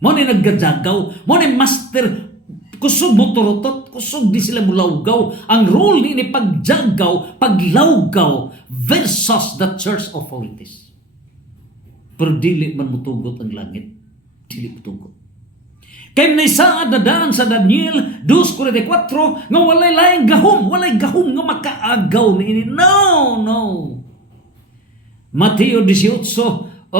Mo ni naggadagaw, mo ni master kusog mo turutot, kusog di sila mulawgaw. Ang role ni pagjagaw, paglawgaw versus the church authorities. Pero dili man mutugot ang langit. Dili mutugot. Kaya naisaad na daan sa Daniel 2:44 nga walay laing gahom nga makaagaw ni ini. No. Mateo 16,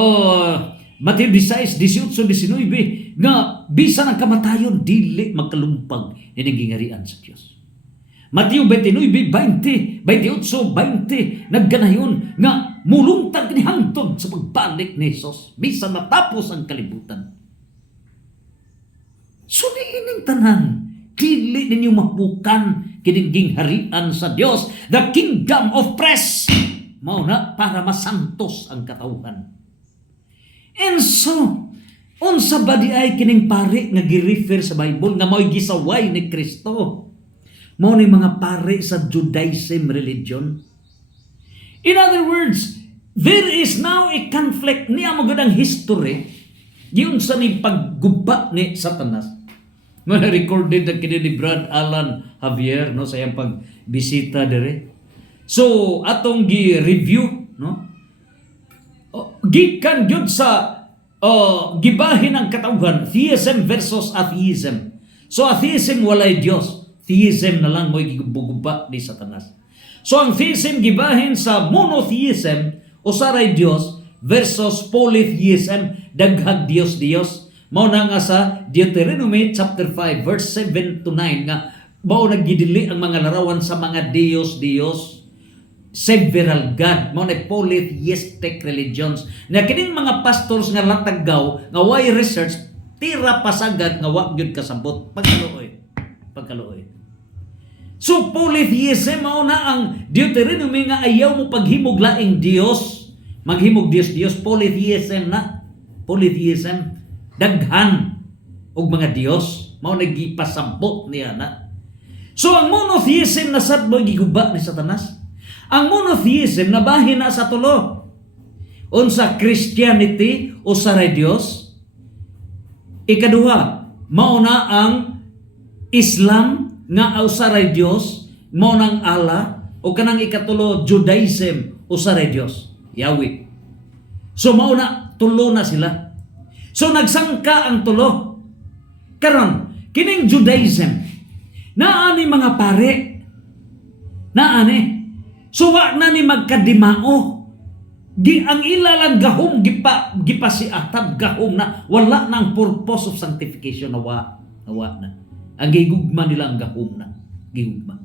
Mateo 16, 19 nga bisan ang kamatayon dili magkalumpag ni gingarian sa Dios. Mateo 29, 20, 28, 20 nagganayon nga mulungtag ni hangtod sa pagbalik ni Jesus bisan matapos ang kalibutan. So niining tanan, dili ninyo mapukan kining gingharian sa Dios, the kingdom of press. Mao na para masantos ang katawhan. And so, unsa ba di ay kining pare nga gi-refer sa Bible nga mao'y gisaway ni Kristo? Mao ni mga pare sa Judaism religion. In other words, there is now a conflict niya magandang history yun sa ni pagguba ni Satanas. Mga recorded na kini ni Brad Alan Javier no sa iyang pagbisita dire. So atong gi-review no. Gikan gyud sa gibahin ang katawhan, theism versus atheism. So atheism walay Dios, theism na lang mo'y giguba ni Satanas. So ang theism gibahin sa monotheism o saray Dios versus polytheism, daghag Dios. Mao na nga sa Deuteronomy chapter 5 verse 7 to 9 nga mao nagidili ang mga larawan sa mga Dios, several God, mao na polytheistic religions. Na kining mga pastors nga latagaw nga way research tira pasagad nga wa gyud kasabot pagkaluoy. So polytheism mao na ang Deuteronomy nga ayaw mo paghimog laing Dios, maghimog Dios, polytheism na. Polytheism, daghan og mga Dios, mao nagipasabot niya na. So ang monotheism na sad mo giguba ni Satanas. Ang monotheism nabahin na sa tulo. Unsa Christianity o sa Dios. Ikaduha, mao na ang Islam nga usaray Dios, mao nang Allah, o kanang ikatulo Judaism usaray Dios, Yahweh. So mao na tulo na sila. So nagsangka ang tulo. Karon kining Judaism naani mga pare, naani. So wa na ni magkadimao. Ang ilalang gahom gipa si atab gahom na wala nang purpose of sanctification na wa na. Ang gigugma nila ang gahom na. Gigugma.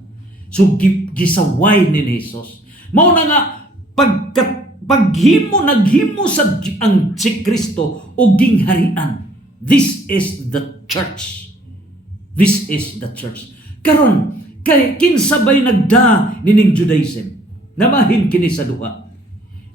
So gisaway ni Jesus. Mao na nga naghimo sa ang si Kristo o gingharian. This is the church. This is the church. Karon kay kinsabay nagda nining Judaism. Namahin kini sa duha.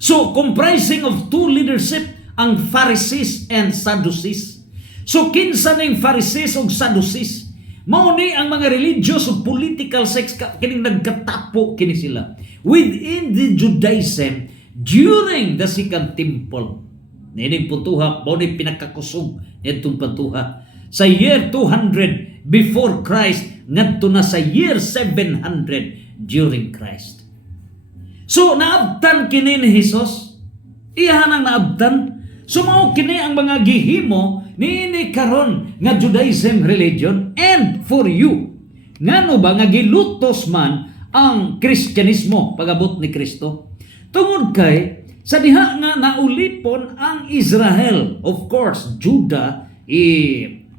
So comprising of two leadership ang Pharisees and Sadducees. So kinsa ning Pharisees ug Sadducees? Mao ni ang mga religious ug political sects kining nagkatapo kini sila within the Judaism during the Second Temple. Nining puntuha mao ni pinakakusog nitong puntuha sa year 200 before Christ ngadto na sa year 700 during Christ. So naabtan kini ni Jesus, iyahan ang naabtan. So mao kini ang mga gihimo niini karon nga Judaism religion, and for you ngano ba nga gilutos man ang Kristyanismo pagabot ni Kristo tungod kay sa diha nga naulipon ang Israel, of course Judah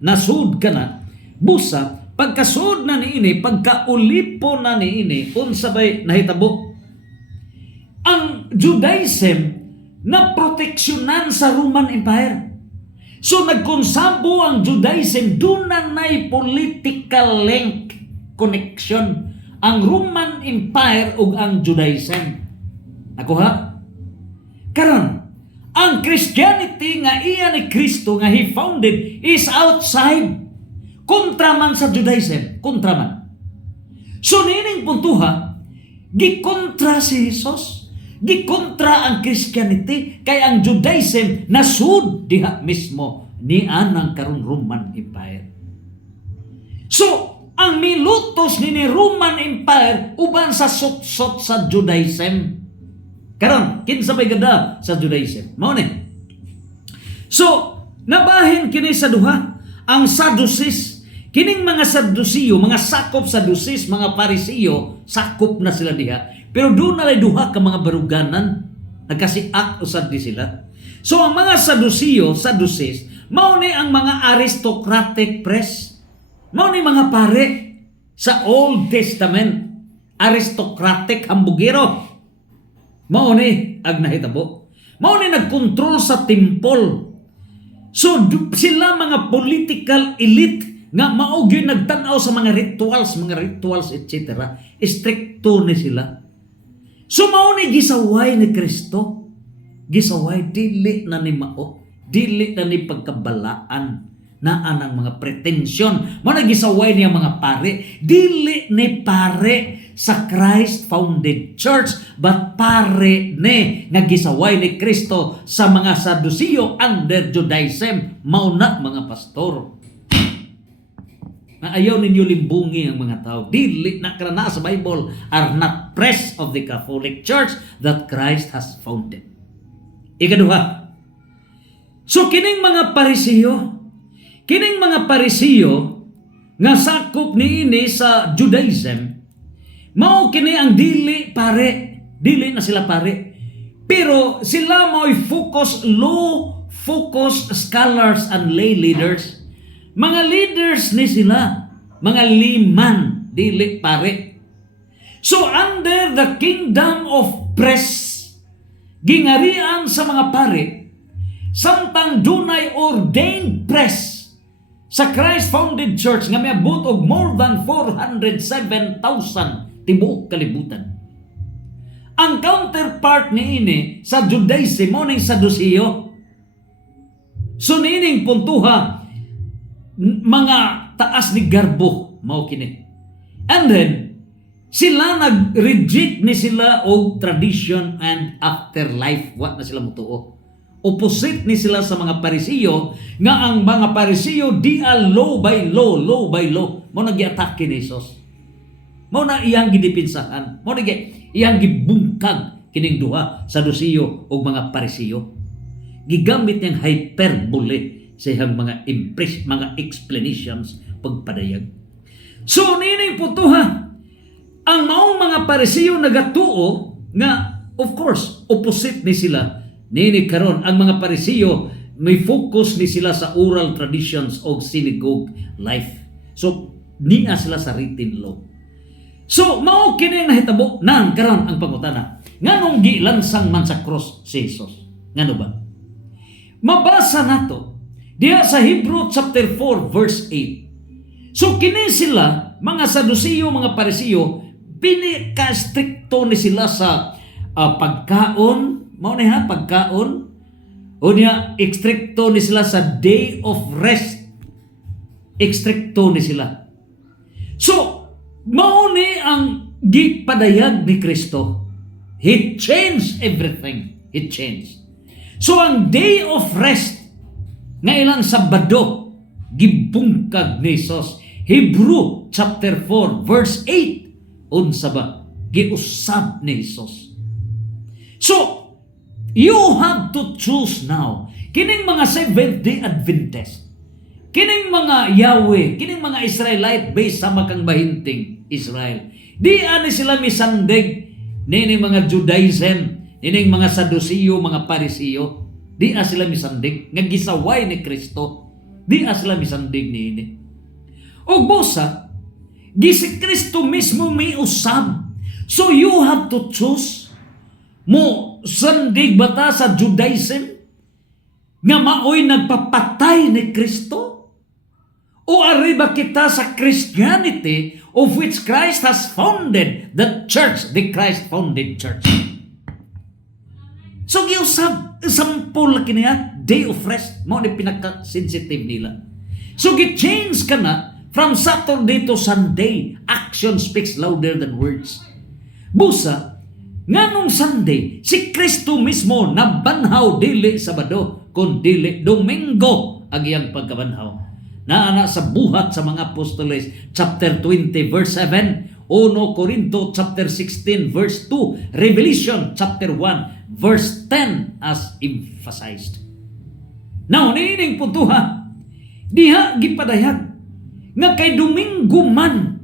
nasud kana busa pagkasud na niini, pagkaulipon na niini, unsa bay nahitabo? Ang Judaism na proteksyonan sa Roman Empire. So nagkonsabo ang Judaism, doon na may political link, connection, ang Roman Empire ug ang Judaism. Nakuha? Karon, ang Christianity nga iya ni Kristo nga he founded is outside. Kontra man sa Judaism, kontra man. So nining puntuha, gikontra si Jesus. Gikontra ang Christianity kay ang Judaism nasud diha mismo ni anang karon Roman Empire. So ang milutos ni Roman Empire uban sa sutsot sa Judaism. Karon kinsa may gada sa Judaism? Mao ni. So nabahin kini sa duha ang Sadducees. Kining mga Sadduceo, mga sakop Sadducees, mga Pariseo, sakop na sila diha. Pero doon na duha ka mga baruganan, nagkasiak usad di sila. So ang mga Sadducees, mao ni ang mga aristocratic press. Mao ni mga pare sa Old Testament, aristocratic hambugero. Mao ni ang nahitabo. Mao ni nagkontrol sa temple. So sila mga political elite nga mao gyud nagtan-aw sa mga rituals etc. Stricto ni sila. So mao ni gisaway ni Kristo. Gisaway dili na ni mao, dili na ni pagkabalaan na anang mga pretensyon. Mao na gisaway niya mga pare, dili ni pare sa Christ founded church, but pare ni nga gisaway ni Kristo sa mga Sadduceo under Judaism. Mao na mga pastor. Na ayaw ninyo limbungi ang mga tao. Dili na karana sa Bible are not press of the Catholic Church that Christ has founded. Ikaduha. So kining mga Pariseo nga sakop niini sa Judaism, mao kini ang dili na sila pare. Pero sila mo'y low focus scholars and lay leaders. Mga leaders ni sila, mga liman, dili pare. So under the kingdom of press, gingarian sa mga pare, samtang dunay ordained press sa Christ-founded church nga miabot og more than 407,000 tibuok kalibutan. Ang counterpart niini sa Judaism mo ning Saduceo. So niining puntuha mga taas ni garbo mao kini. And then sila nag-reject ni sila og tradition and afterlife. Wa na sila mutuo. Opposite ni sila sa mga Parisiyo nga ang mga Parisiyo di law by law, law by law. Mo nag-atake ni Jesus. Mo na iyang gidipinsahan. Mo na iyang gibungkag kining duha sa Saduceo ug mga Parisiyo. Gigamit niyang hyperbole sa iyang mga mga explanations pagpadayag. So nining putuha ang maong mga Parisiyo nagatuo nga of course opposite ni sila. Nini karon ang mga Parisiyo may focus ni sila sa oral traditions o synagogue life. So niya sila sa written law. So mao kini nahitabo nan karon ang pangutana. Nganong gilansang man sa cross si Jesus? Ngano ba? Mabasa nato diha sa Hebrew chapter 4 verse 8. So kini sila mga Saduceo, mga Parisiyo, pinaka-stricto ni sila sa pagkaon. Mao ni ha pagkaon o niya ekstrikto ni sila sa day of rest. Ekstrikto ni sila. So mao ni ang gipadayag ni Kristo. He changed everything. He changed. So ang day of rest nga ilang Sabado gibungkag ni Jesus. Hebrew chapter 4 verse 8 unsa ba giusab ni Jesus. So you have to choose now. Kining mga Seventh-day Adventist, kining mga Yahweh, kining mga Israelite based sa makang bahinting Israel. Di ani sila misandig nining mga Judaism, nining mga Saduceo, mga Parisiyo. Di na sila misandig nga gisaway ni Kristo. Di na sila misandig niini. O busa, si Kristo mismo may usab. So you have to choose mo sandig bata sa Judaism nga maoy nagpapatay ni Kristo? O arriba kita sa Christianity of which Christ has founded the church, the Christ-founded church? So giusab, sample kiniya, day of rest, mo ni pinaka-sensitive nila. So gi-change ka na from Saturday to Sunday. Action speaks louder than words. Busa, nganong Sunday, si Kristo mismo nabanhaw dili Sabado, kun dili Domingo ang iyang pagkabanhaw. Naana sa buhat sa mga apostoles, chapter 20 verse 7, 1 Corinto chapter 16 verse 2, Revelation chapter 1 verse 10 as emphasized. Now, niining puntuha, diha gipadayag nga kay Domingo man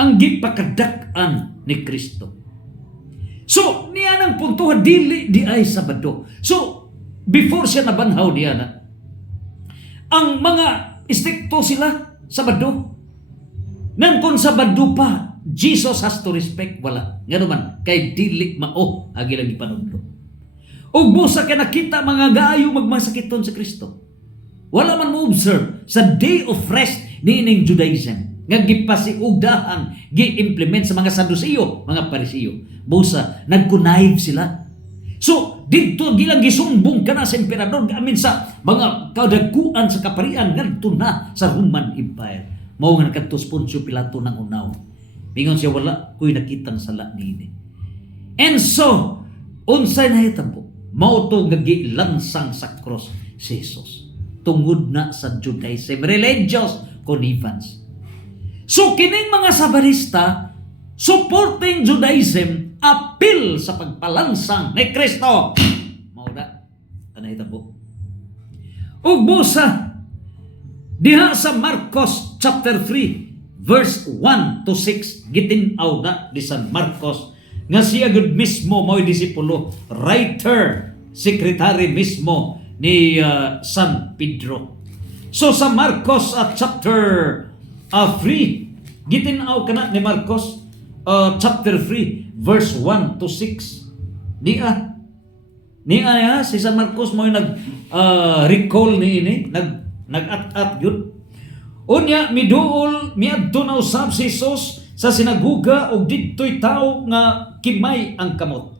ang gipakadak-an ni Kristo. So, niya nang puntuhan, dili di ay Sabado. So, before siya nabanhaw niya na, ang mga istikto sila, Sabado. Nang kung Sabado pa, Jesus has to respect, wala. Nga naman, kay dili mao, agilang ipanudlo. O busa ka nakita mga gaayo magmasakiton sa Kristo. Wala man mo observe sa day of rest niining Judaism. Nga gipasiugdahan, gi-implement sa mga Saduceo, mga Parisiyo. Busa, nag-connive sila. So, dito gilang gisumbong ka na sa emperador, amin sa mga kadagkuan sa kaparian, ngadto na sa Roman Empire. Mao nga nakadto Poncio Pilato ng unaw. Mingon siya, wala ko'y nakitang sala niini. And so, unsay nahitabo, mao to nagilansang sa cross si Jesus. Tungod na sa Judaism, religious connivance. So, kining mga Sabarista, supporting Judaism, appeal sa pagpalansang ni Kristo. Mauda, kanahitabo. Ug busa, diha sa Marcos chapter 3, verse 1 to 6, gitinaw na di San Marcos, nga siya gud mismo mo'y disipulo, writer, secretary mismo ni San Pedro. So sa Marcos chapter 3, gitinaw kana ni Marcos chapter 3 verse 1 to 6. Niya si San Marcos mo nag recall ni ini, nag-at-at yun. Unya miduol miadto na usab si Jesus sa sinaguga ug didto'y tao nga kimay ang kamot.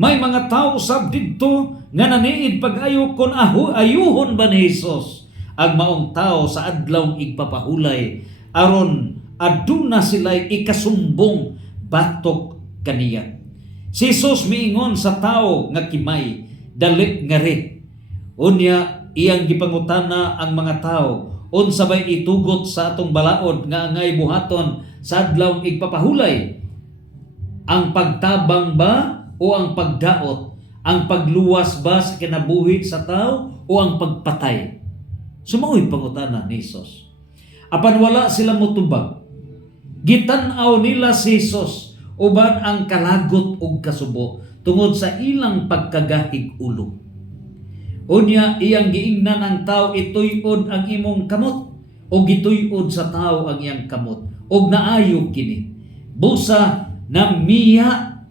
May mga tao usab didto nga naniid pag-ayo kon ayuhon ba ni Jesus ang maong tao sa adlawng igpapahulay aron aduna sila'y ikasumbong batok kaniya. Si Jesus miingon sa tao nga kimay, dali nga ri. Unya iyang gipangutana ang mga tao, unsa bay itugot sa atong balaod nga angay buhaton sa adlawng igpapahulay? Ang pagtabang ba o ang pagdaot? Ang pagluwas ba sa kinabuhi sa tao o ang pagpatay? Sumaoy pangutana ni Jesus. Apan wala sila motubag. Gitan-aw nila si Jesus uban ang kalagot ug kasubo tungod sa ilang pagkagahig ulo. Unya iyang giingnan ang tao, ituy-od ang imong kamot o gituy-od sa tao ang iyang kamot og naayo kini. Busa namiya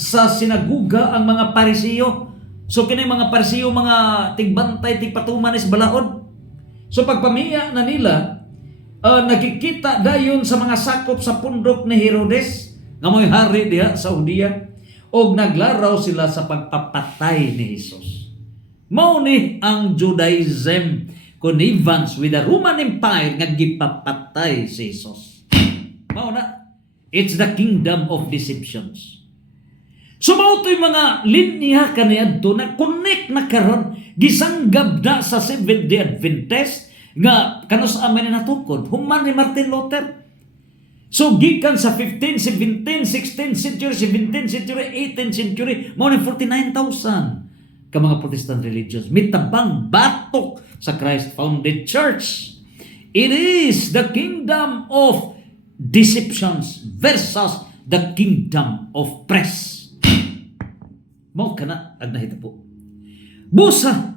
sa sinaguga ang mga Parisiyo. So kini mga Parisiyo mga tigbantay tigpatuman is balaod. So pagpamiya na nila, nakikita dayon sa mga sakop sa pundok ni Herodes nga mo'y hari diha sa Judea og naglaraw sila sa pagpapatay ni Jesus. Mao ni ang Judaism connivance with the Roman Empire nga gipapatay si Jesus. Mao na, it's the kingdom of deceptions. So mao to'y mga linya kaniadto na connect na karon gisanggab na sa Seventh-day Adventist nga kanus amin na natukod human ni Martin Luther. So gikan sa 15th, 17th, 16th century, 17th century, 18th century, mao ni 49,000 ka mga Protestant religions mitabang batok sa Christ-founded church. It is the kingdom of deceptions versus the kingdom of press. Mao kana ang nahitabo. Busa,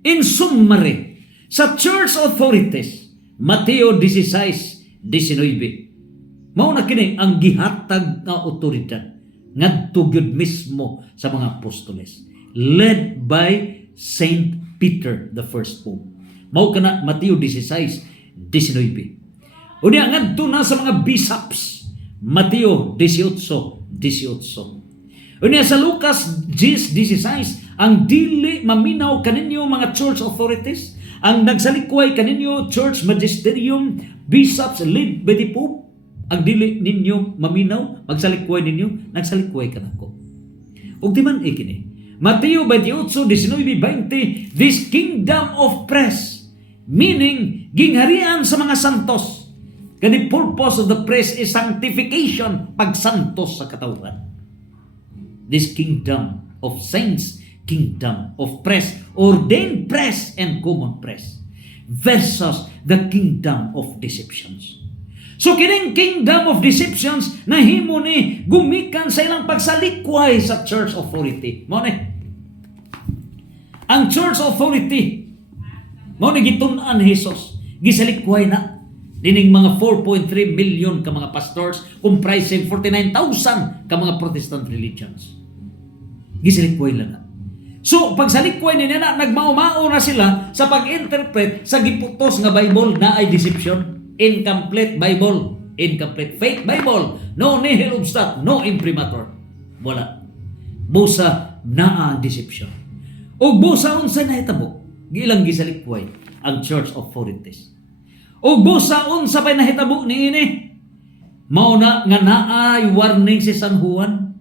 in summary, sa church authorities, Mateo 16:19, mao na kini ang gihatag nga otoridad ngadto gyud mismo sa mga apostoles, led by Saint Peter the first pope. Mao kana Mateo 16:19. Unya ngadto na sa mga bishops, Mateo 18:18. Unya sa Lucas 10:16, ang dili maminaw kaninyo mga church authorities, ang nagsalikway kaninyo church magisterium, bishops led by the pope, ang dili ninyo maminaw, magsalikway ninyo, nagsalikway ka nako. Ug di man ikini. Mateo 28:19-20, this kingdom of press, meaning gingharian sa mga santos. The purpose of the press is sanctification, pagsantos sa katawhan. This kingdom of saints, kingdom of press, ordained press and common press, versus the kingdom of deceptions. So kining kingdom of deceptions nahimo ni gumikan sa ilang pagsalikway sa church authority. Mao ni ang church authority, mao ni gitun-an ni Jesus, gisalikway na dining mga 4.3 million ka mga pastors comprising 49,000 ka mga Protestant religions. Gisalikway lang na. So pagsalikway ni nila, nagmao-mao na sila sa pag-interpret sa giputos nga Bible na ay deception. Incomplete Bible, incomplete fake Bible, no nihil obstat, no imprimatur. Wala. Busa naa deception. O busa unsa nahitabo, gilang gisalikway ang church authorities. O busa unsa pay nahitabo niini, mao na nga naay warning si San Juan.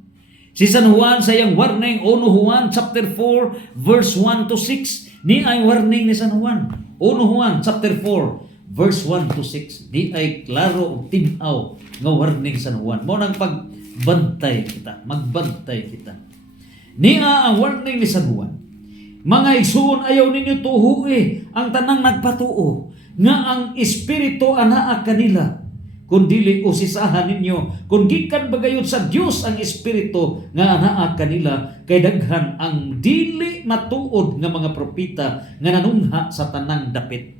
Si San Juan sa iyang warning, 1 Juan chapter 4 verse 1 to 6, ni ay warning ni San Juan. 1 Juan chapter 4 verse 1 to 6, di ay klaro og tin-aw nga warning sa Juan. Mo nang pagbantay kita, magbantay kita. Niya ang warning ni San Juan. Mga igsoon, ayaw ninyo tuhuи ang tanang nagpatuo nga ang espiritu anaa kanila, kundili usisahan ninyo kung gikan bagayod sa Dios ang espiritu nga anaa kanila, kay daghan ang dili matuod nga mga propeta nga nanungha sa tanang dapit.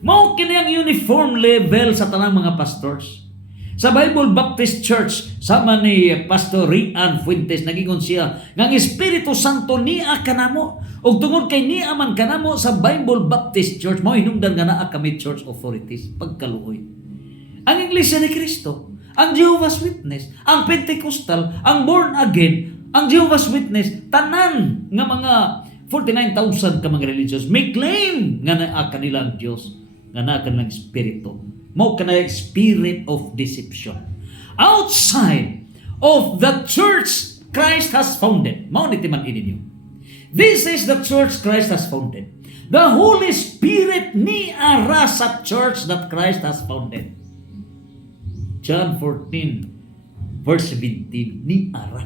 Mao kini ang uniform level sa tanang mga pastors. Sa Bible Baptist Church, sama ni Pastor Rian Fuentes, nagingon siya, ng Espiritu Santo niya kanamo. O tungod kay niya man kanamo sa Bible Baptist Church, mo hinungdan nga naa kami church authorities, pagkaluoy. Ang Iglesia ni Cristo, ang Jehovah's Witness, ang Pentecostal, ang Born Again, ang Jehovah's Witness, tanan nga mga 49,000 ka mga religious may claim nga naa kanilang Diyos, nga naa kanilang Espiritu. Mao kanay spirit of deception. Outside of the church Christ has founded. Mao ni timan ininyo. This is the church Christ has founded. The Holy Spirit ni ara sa church that Christ has founded. John 14 verse 17 ni ara.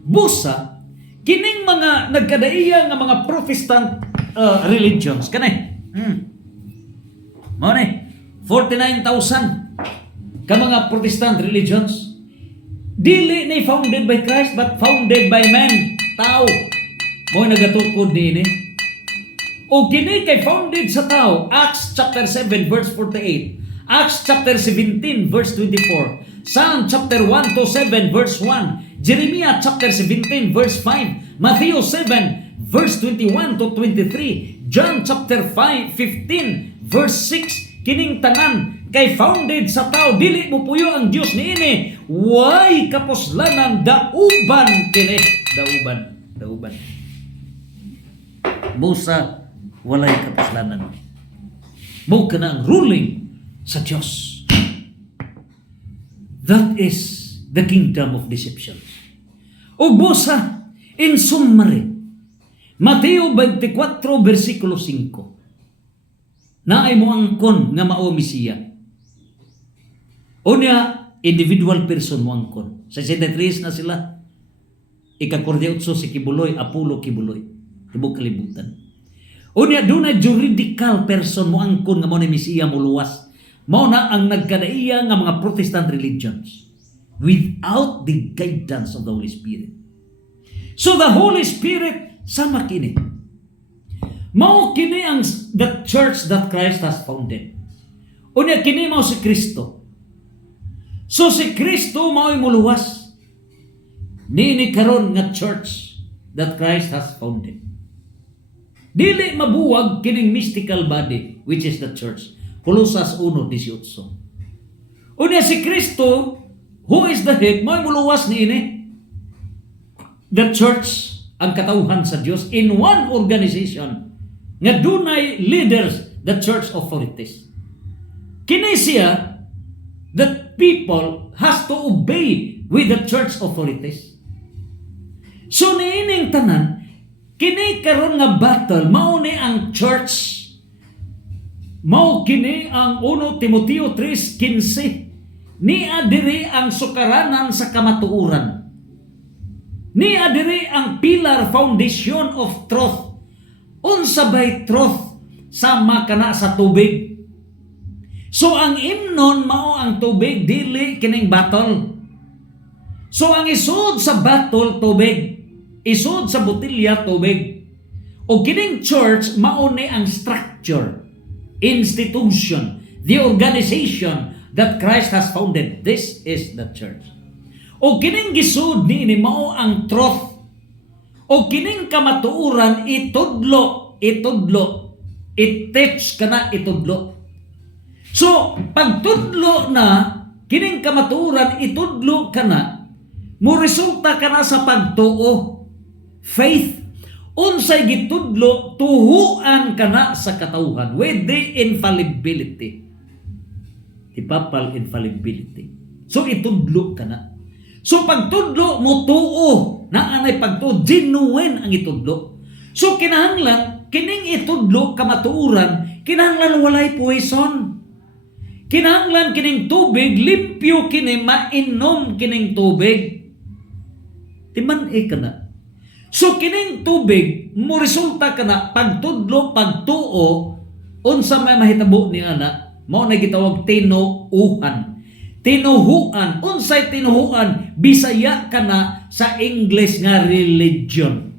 Busa kining mga nagkadaiya nga mga Protestant religions kanay. Mao ni 49,000 ka mga Protestant religions dili ni founded by Christ but founded by man, tao. Mao nagatukod ni. O kini kay founded sa tao. Acts chapter 7 verse 48. Acts chapter 17 verse 24. Psalm chapter 1 to 7 verse 1. Jeremiah chapter 17 verse 5. Matthew 7 verse 21 to 23. John chapter 15 verse 6. Kining tanan kay founded sa tao, dili mo puyo ang Dios niini. Way kapuslanan dauban kini, dauban. Busa walay kapuslanan. Mo kana ang ruling sa Dios. That is the kingdom of deception. O busa, in summary, Mateo 24 versikulo 5. Naay mo angkon nga mao Mesiya. Unya individual person mo angkon. Sa 63 na sila. Ika-48 si Kibuloy, Apollo Kibuloy. Tibok kalibutan. Unya dunay juridical person mo angkon nga mao ni Mesiya mo luwas. Mao na ang nagkadaiya nga mga Protestant religions without the guidance of the Holy Spirit. So the Holy Spirit sama kini. Mao kini ang the church that Christ has founded. Unya kini mao si Kristo. So si Kristo mao imuluwas. Nini karon nga church that Christ has founded. Dili mabuwag kining mystical body which is the church. Colosas 1:18. Unya si Kristo, who is the head, mao imuluwas niini. The church, ang katauhan sa Dios in one organization. Nga dunay leaders, the church authorities. Kini siya, the people has to obey with the church authorities. So niining tanan, kini karon nga battle, mao ni ang church. Mao kini ang 1 Timoteo 3:15. Ni adiri ang sukaranan sa kamatuoran. Ni adiri ang pillar foundation of truth. Unsa bay truth sama kana sa tubig. So ang imnon mao ang tubig, dili kining battle. So ang isod sa battle tubig, isod sa botilya tubig. O kining church mao ni ang structure, institution, the organization that Christ has founded. This is the church. O kining gisud ni mao ang truth. O kining kamatuoran itudlo. I-teach ka na itudlo. So, pagtudlo na, kining kamatuoran itudlo ka na, mo resulta ka na sa pagtuo. Faith. Unsay gitudlo, tuhuan ka na sa katauhan with the infallibility. The papal infallibility. So, itudlo ka na. So pagtudlo mo tuo, naanay pagtuo, genuine ang itudlo. So kinahanglan, kining itudlo kamatuuran, kinahanglan walay poison. Kinahanglan kining tubig, limpyo kini, mainom kining tubig. Timan ka na. So kining tubig, mo resulta ka na, pagtudlo, pagtuo, unsa may mahitabo ni ana, mao na gitawag tinuuhan. Tinuhuan. Unsay tinuhuan? Bisaya ka na sa English nga religion.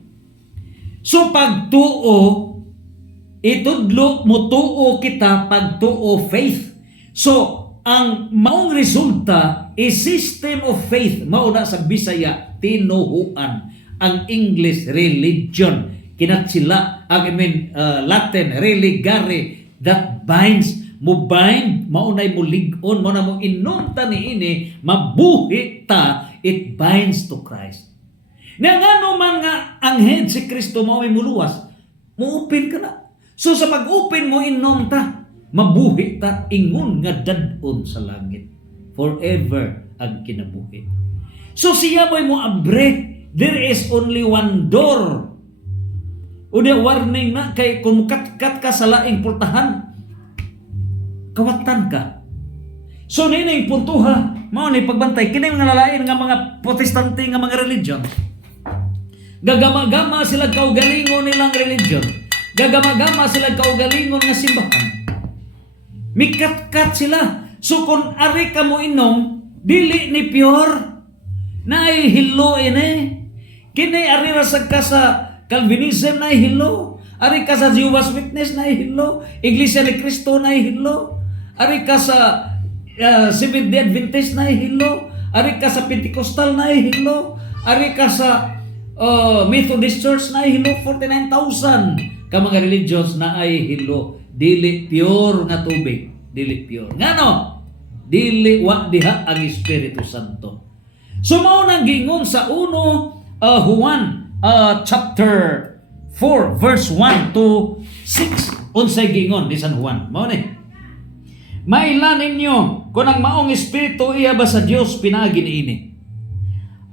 So pagtuo, itudlo mo tuo kita, pagtuo faith. So ang maong resulta is system of faith. Mao na sa Bisaya tinuhuan, ang English religion kinatsila, ang Latin religare, that binds, mo bind, maunay mo ligon, mo na mo inom ta niini, mabuhi ta, it binds to Christ. Nga ngano man nga ang head si Kristo mao ay muluwas, mo-open ka na. So sa pag-open mo inom ta, mabuhi ta, ingon nga dadon sa langit. Forever ang kinabuhi. So siya mo abre, there is only one door. O di warning na kay kung kat ka sa laing pultahan, kawatan ka. So nining puntuha, mao ni pagbantay kini nga lalain nga mga protestante nga mga religion. Gagama-gama sila kaugalingon nilang religion. Gagama-gama sila kaugalingon nga simbahan. Mikat-kat sila. So kung ari ka mo inom, dili ni pure, naay hilo ini. Kini ari rasag ka sa Calvinism na hilo. Ari ka sa Jehovah's Witness na hilo. Iglesia ni Cristo na hilo. Ari ka sa Seventh-day Adventist na hilo. Ari ka sa Pentecostal na hilo. Ari ka sa Methodist Church na hilo. 49,000 ka mga religions na ay hilo. Dili pure nga tubig. Dili pure. Ngano? Dili wa diha ang Espiritu Santo. So mao nang gingon sa Juan chapter 4 verse 1 to 6 unsay gingon ni San Juan mao ni mailan ninyo kung ang maong espiritu iya ba sa Dios pinaagi niini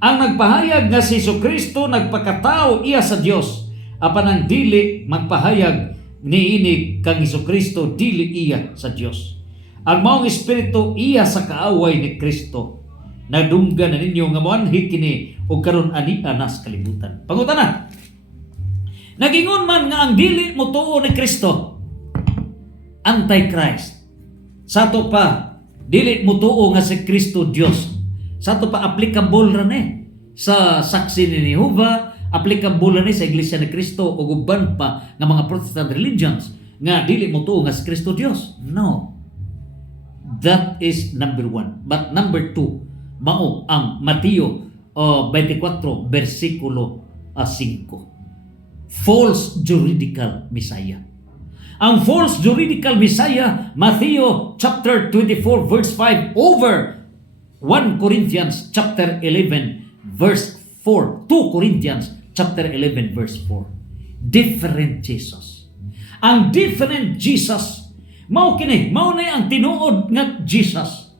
ang nagpahayag nga si Jesucristo nagpakatao iya sa Dios apan ang dili magpahayag niini kang Jesucristo dili iya sa Dios ang maong espiritu iya sa kaaway ni Kristo nadunggan na ninyo nga moanhi kini o karon ani anas kalibutan. Pangutana. Nagingon man nga ang dili mo tuo ni Kristo Antichrist. Sato pa dili mo tuo nga si Kristo Dios. Sato pa applicable ra ni sa saksi ni Jehovah, applicable ra ni sa Iglesia ni Kristo o uban pa nga mga Protestant religions nga dili mo tuo nga si Kristo Dios. No. That is number 1. But number 2, mao ang Mateo 24 versikulo 5. False juridical Messiah. Ang false juridical Messiah, Matthew chapter 24 verse 5 over 1 Corinthians chapter 11 verse 4. 2 Corinthians chapter 11 verse 4. Different Jesus. Ang different Jesus, mao kini, mao na ang tinuod nga Jesus.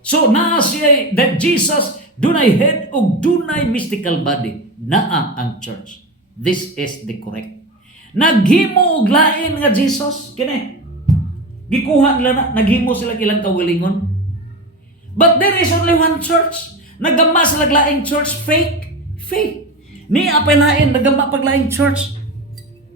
So naa siya that Jesus dunay head o dunay mystical body, naa ang church. This is the correct. Naghimo og lain nga Jesus kini. Gikuha nila na naghimo sila ilang kaugalingon. But there is only one church. Nagama sila laing church, fake. Ni apay lain nagama pag laing church.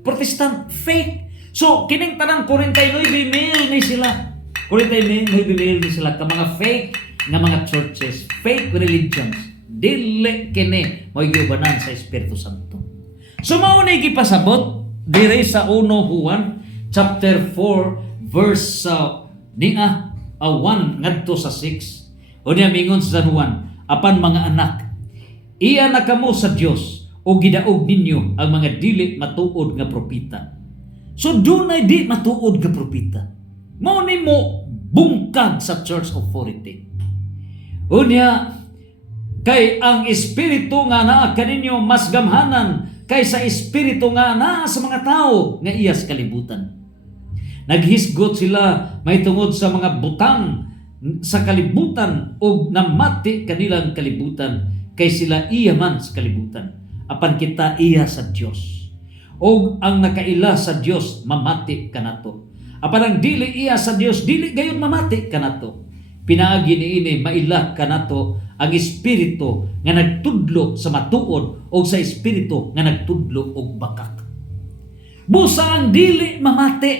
Protestant, fake. So kining tanang 49 mil ni sila. 49 mil ni sila ka mga fake nga mga churches, fake religions. Dili kini mo'y giubanan sa Espiritu Santo. So mao ni gipasabot dire sa 1 Juan chapter 4 verse 1 ngadto sa 6. Unya mingon sa San Juan, apan mga anak, iya na kamo sa Dios o gidaog ninyo ang mga dili matuod nga propeta. So dunay di matuod nga propeta. Mao ni mo bungkag sa church authority. Unya kay ang espiritu nga naa kaninyo mas gamhanan kaysa espiritu nga naa sa mga tao nga iya sa kalibutan. Naghisgot sila may tungod sa mga butang sa kalibutan o namati kanilang kalibutan kay sila iya man sa kalibutan. Apan kita iya sa Dios. O ang nakaila sa Dios mamati kanato. Apan ang dili iya sa Dios dili gayon mamati kanato. Pinaagi niini maila kanato ang espiritu nga nagtudlo sa matuod o sa espiritu nga nagtudlo og bakak. Busa ang dili mamati,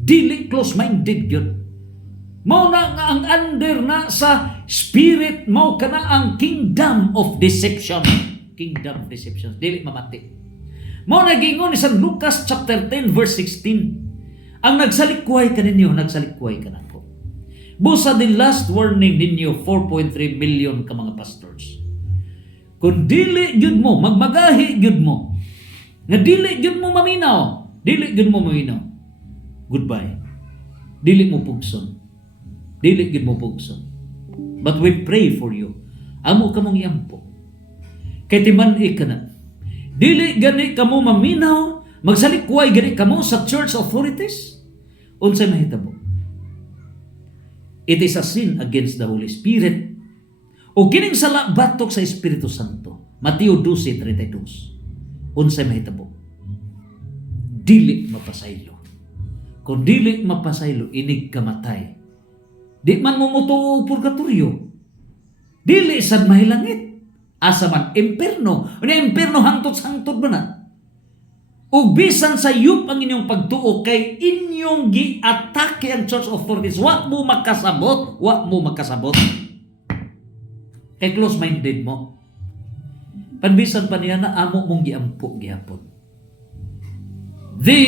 dili close-minded yun. Mao na nga ang under na sa spirit, mao kana ang kingdom of deception. Kingdom of deception, dili mamati. Mao nagingon ni San Lucas chapter 10 verse 16. Ang nagsalikway kaninyo, nagsalikway kanako. Busa the last warning ninyo 4.3 million ka mga pastors. Kung dili gyud mo magmagahi gyud mo, nga dili gyud mo maminaw, goodbye. Dili mo pugson. Dili gyud mo pugson. But we pray for you. Amo ka mong yampo. Kay timan-i ka na. Dili gani kamo maminaw, magsalikway gani kamo sa church authorities. Unsay mahitabo? It is a sin against the Holy Spirit. O kining sala batok sa Espiritu Santo. Mateo 12:32. Unsay mahitabo? Dili mapasaylo. Kung dili mapasaylo, inig kamatay. Di man mo muto purgatorio. Dili sad mahilangit. Asa man imperno. Ano imperno hangtod-hangtod ba na? Ug bisan sa yup ang inyong pagtuo kay inyong gi-atake ang church authorities. Wa mo makasabot. Kay close-minded mo. Panbisan pa niya na amo mong giampo gihapon. The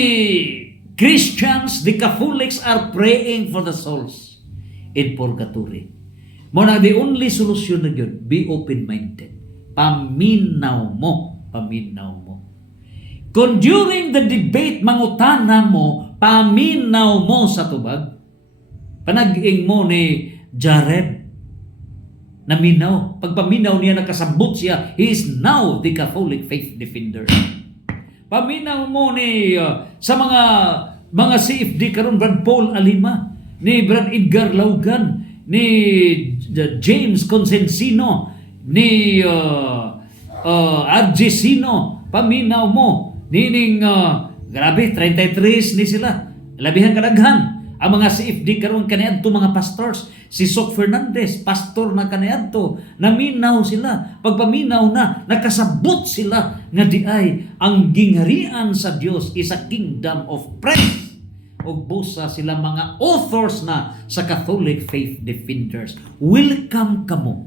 Christians, the Catholics are praying for the souls in purgatory. Muna the only solution na yun, be open-minded. Paminaw mo. Kung during the debate, mangutana mo, paminaw mo sa tubag, panag-ing mo ni Jared, naminaw. Pagpaminaw niya, nakasabot siya, he is now the Catholic faith defender. Paminaw mo ni sa mga CFD karon, Brad Paul Alima, ni Brad Edgar Laugan, ni James Consensino, ni RJ Sino, paminaw mo. Nining, grabe, 33 ni sila. Labihan kadaghan. Ang mga CFD karon kaniadto mga pastors. Si Sok Fernandez, pastor na kaniadto. Naminaw sila. Pagpaminaw na, nakasabot sila nga di ay ang gingharian sa Dios is a kingdom of praise. O busa sila mga authors na sa Catholic faith defenders. Welcome kamo.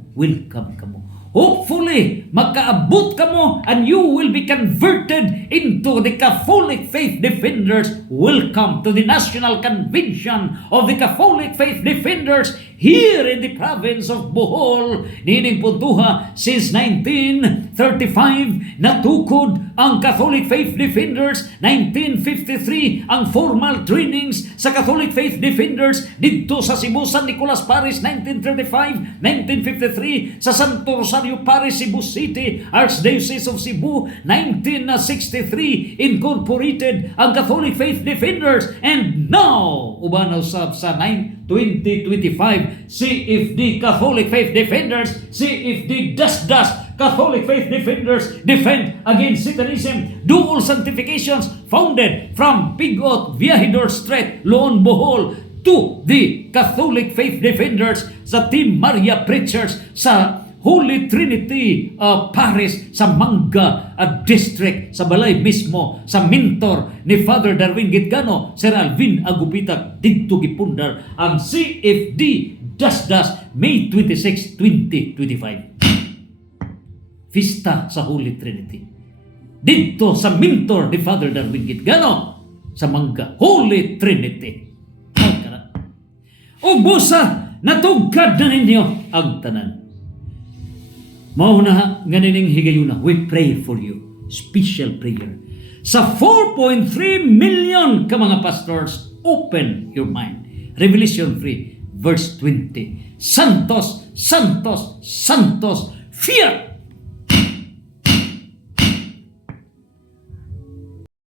Hopefully, magkaabot ka mo and you will be converted into the Catholic Faith Defenders. Welcome to the National Convention of the Catholic Faith Defenders here in the province of Bohol. Nining puntuha, since 1935, natukod ang Catholic Faith Defenders. 1953, ang formal trainings sa Catholic Faith Defenders dito sa Cebu, San Nicolas Parish. 1935, 1953, sa Santo Rosario Parish, Cebu City, Archdiocese of Cebu. 1963, incorporated ang Catholic Faith Defenders. And now, ubanaw sa 2025, CFD Catholic Faith Defenders, CFD Das Catholic Faith Defenders defend against Satanism. Dual sanctifications founded from Pigot, Viajidor Strait, Loon, Bohol to the Catholic Faith Defenders sa Team Maria Preachers sa Holy Trinity Parish sa Manga District, sa balay mismo, sa mentor ni Father Darwin Gitgano, Sir Alvin Agupitak, dito gipundar ang CFD Das May 26, 2025. Fiesta sa Holy Trinity. Dito sa mentor ni Father Darwin Gitgano sa Manga Holy Trinity. O busa, natugkad na ninyo ang tanan. Mauna ganining higayuna, we pray for you. Special prayer. Sa 4.3 million ka mga pastors, open your mind. Revelation 3, verse 20. Santos, Santos, Santos, fear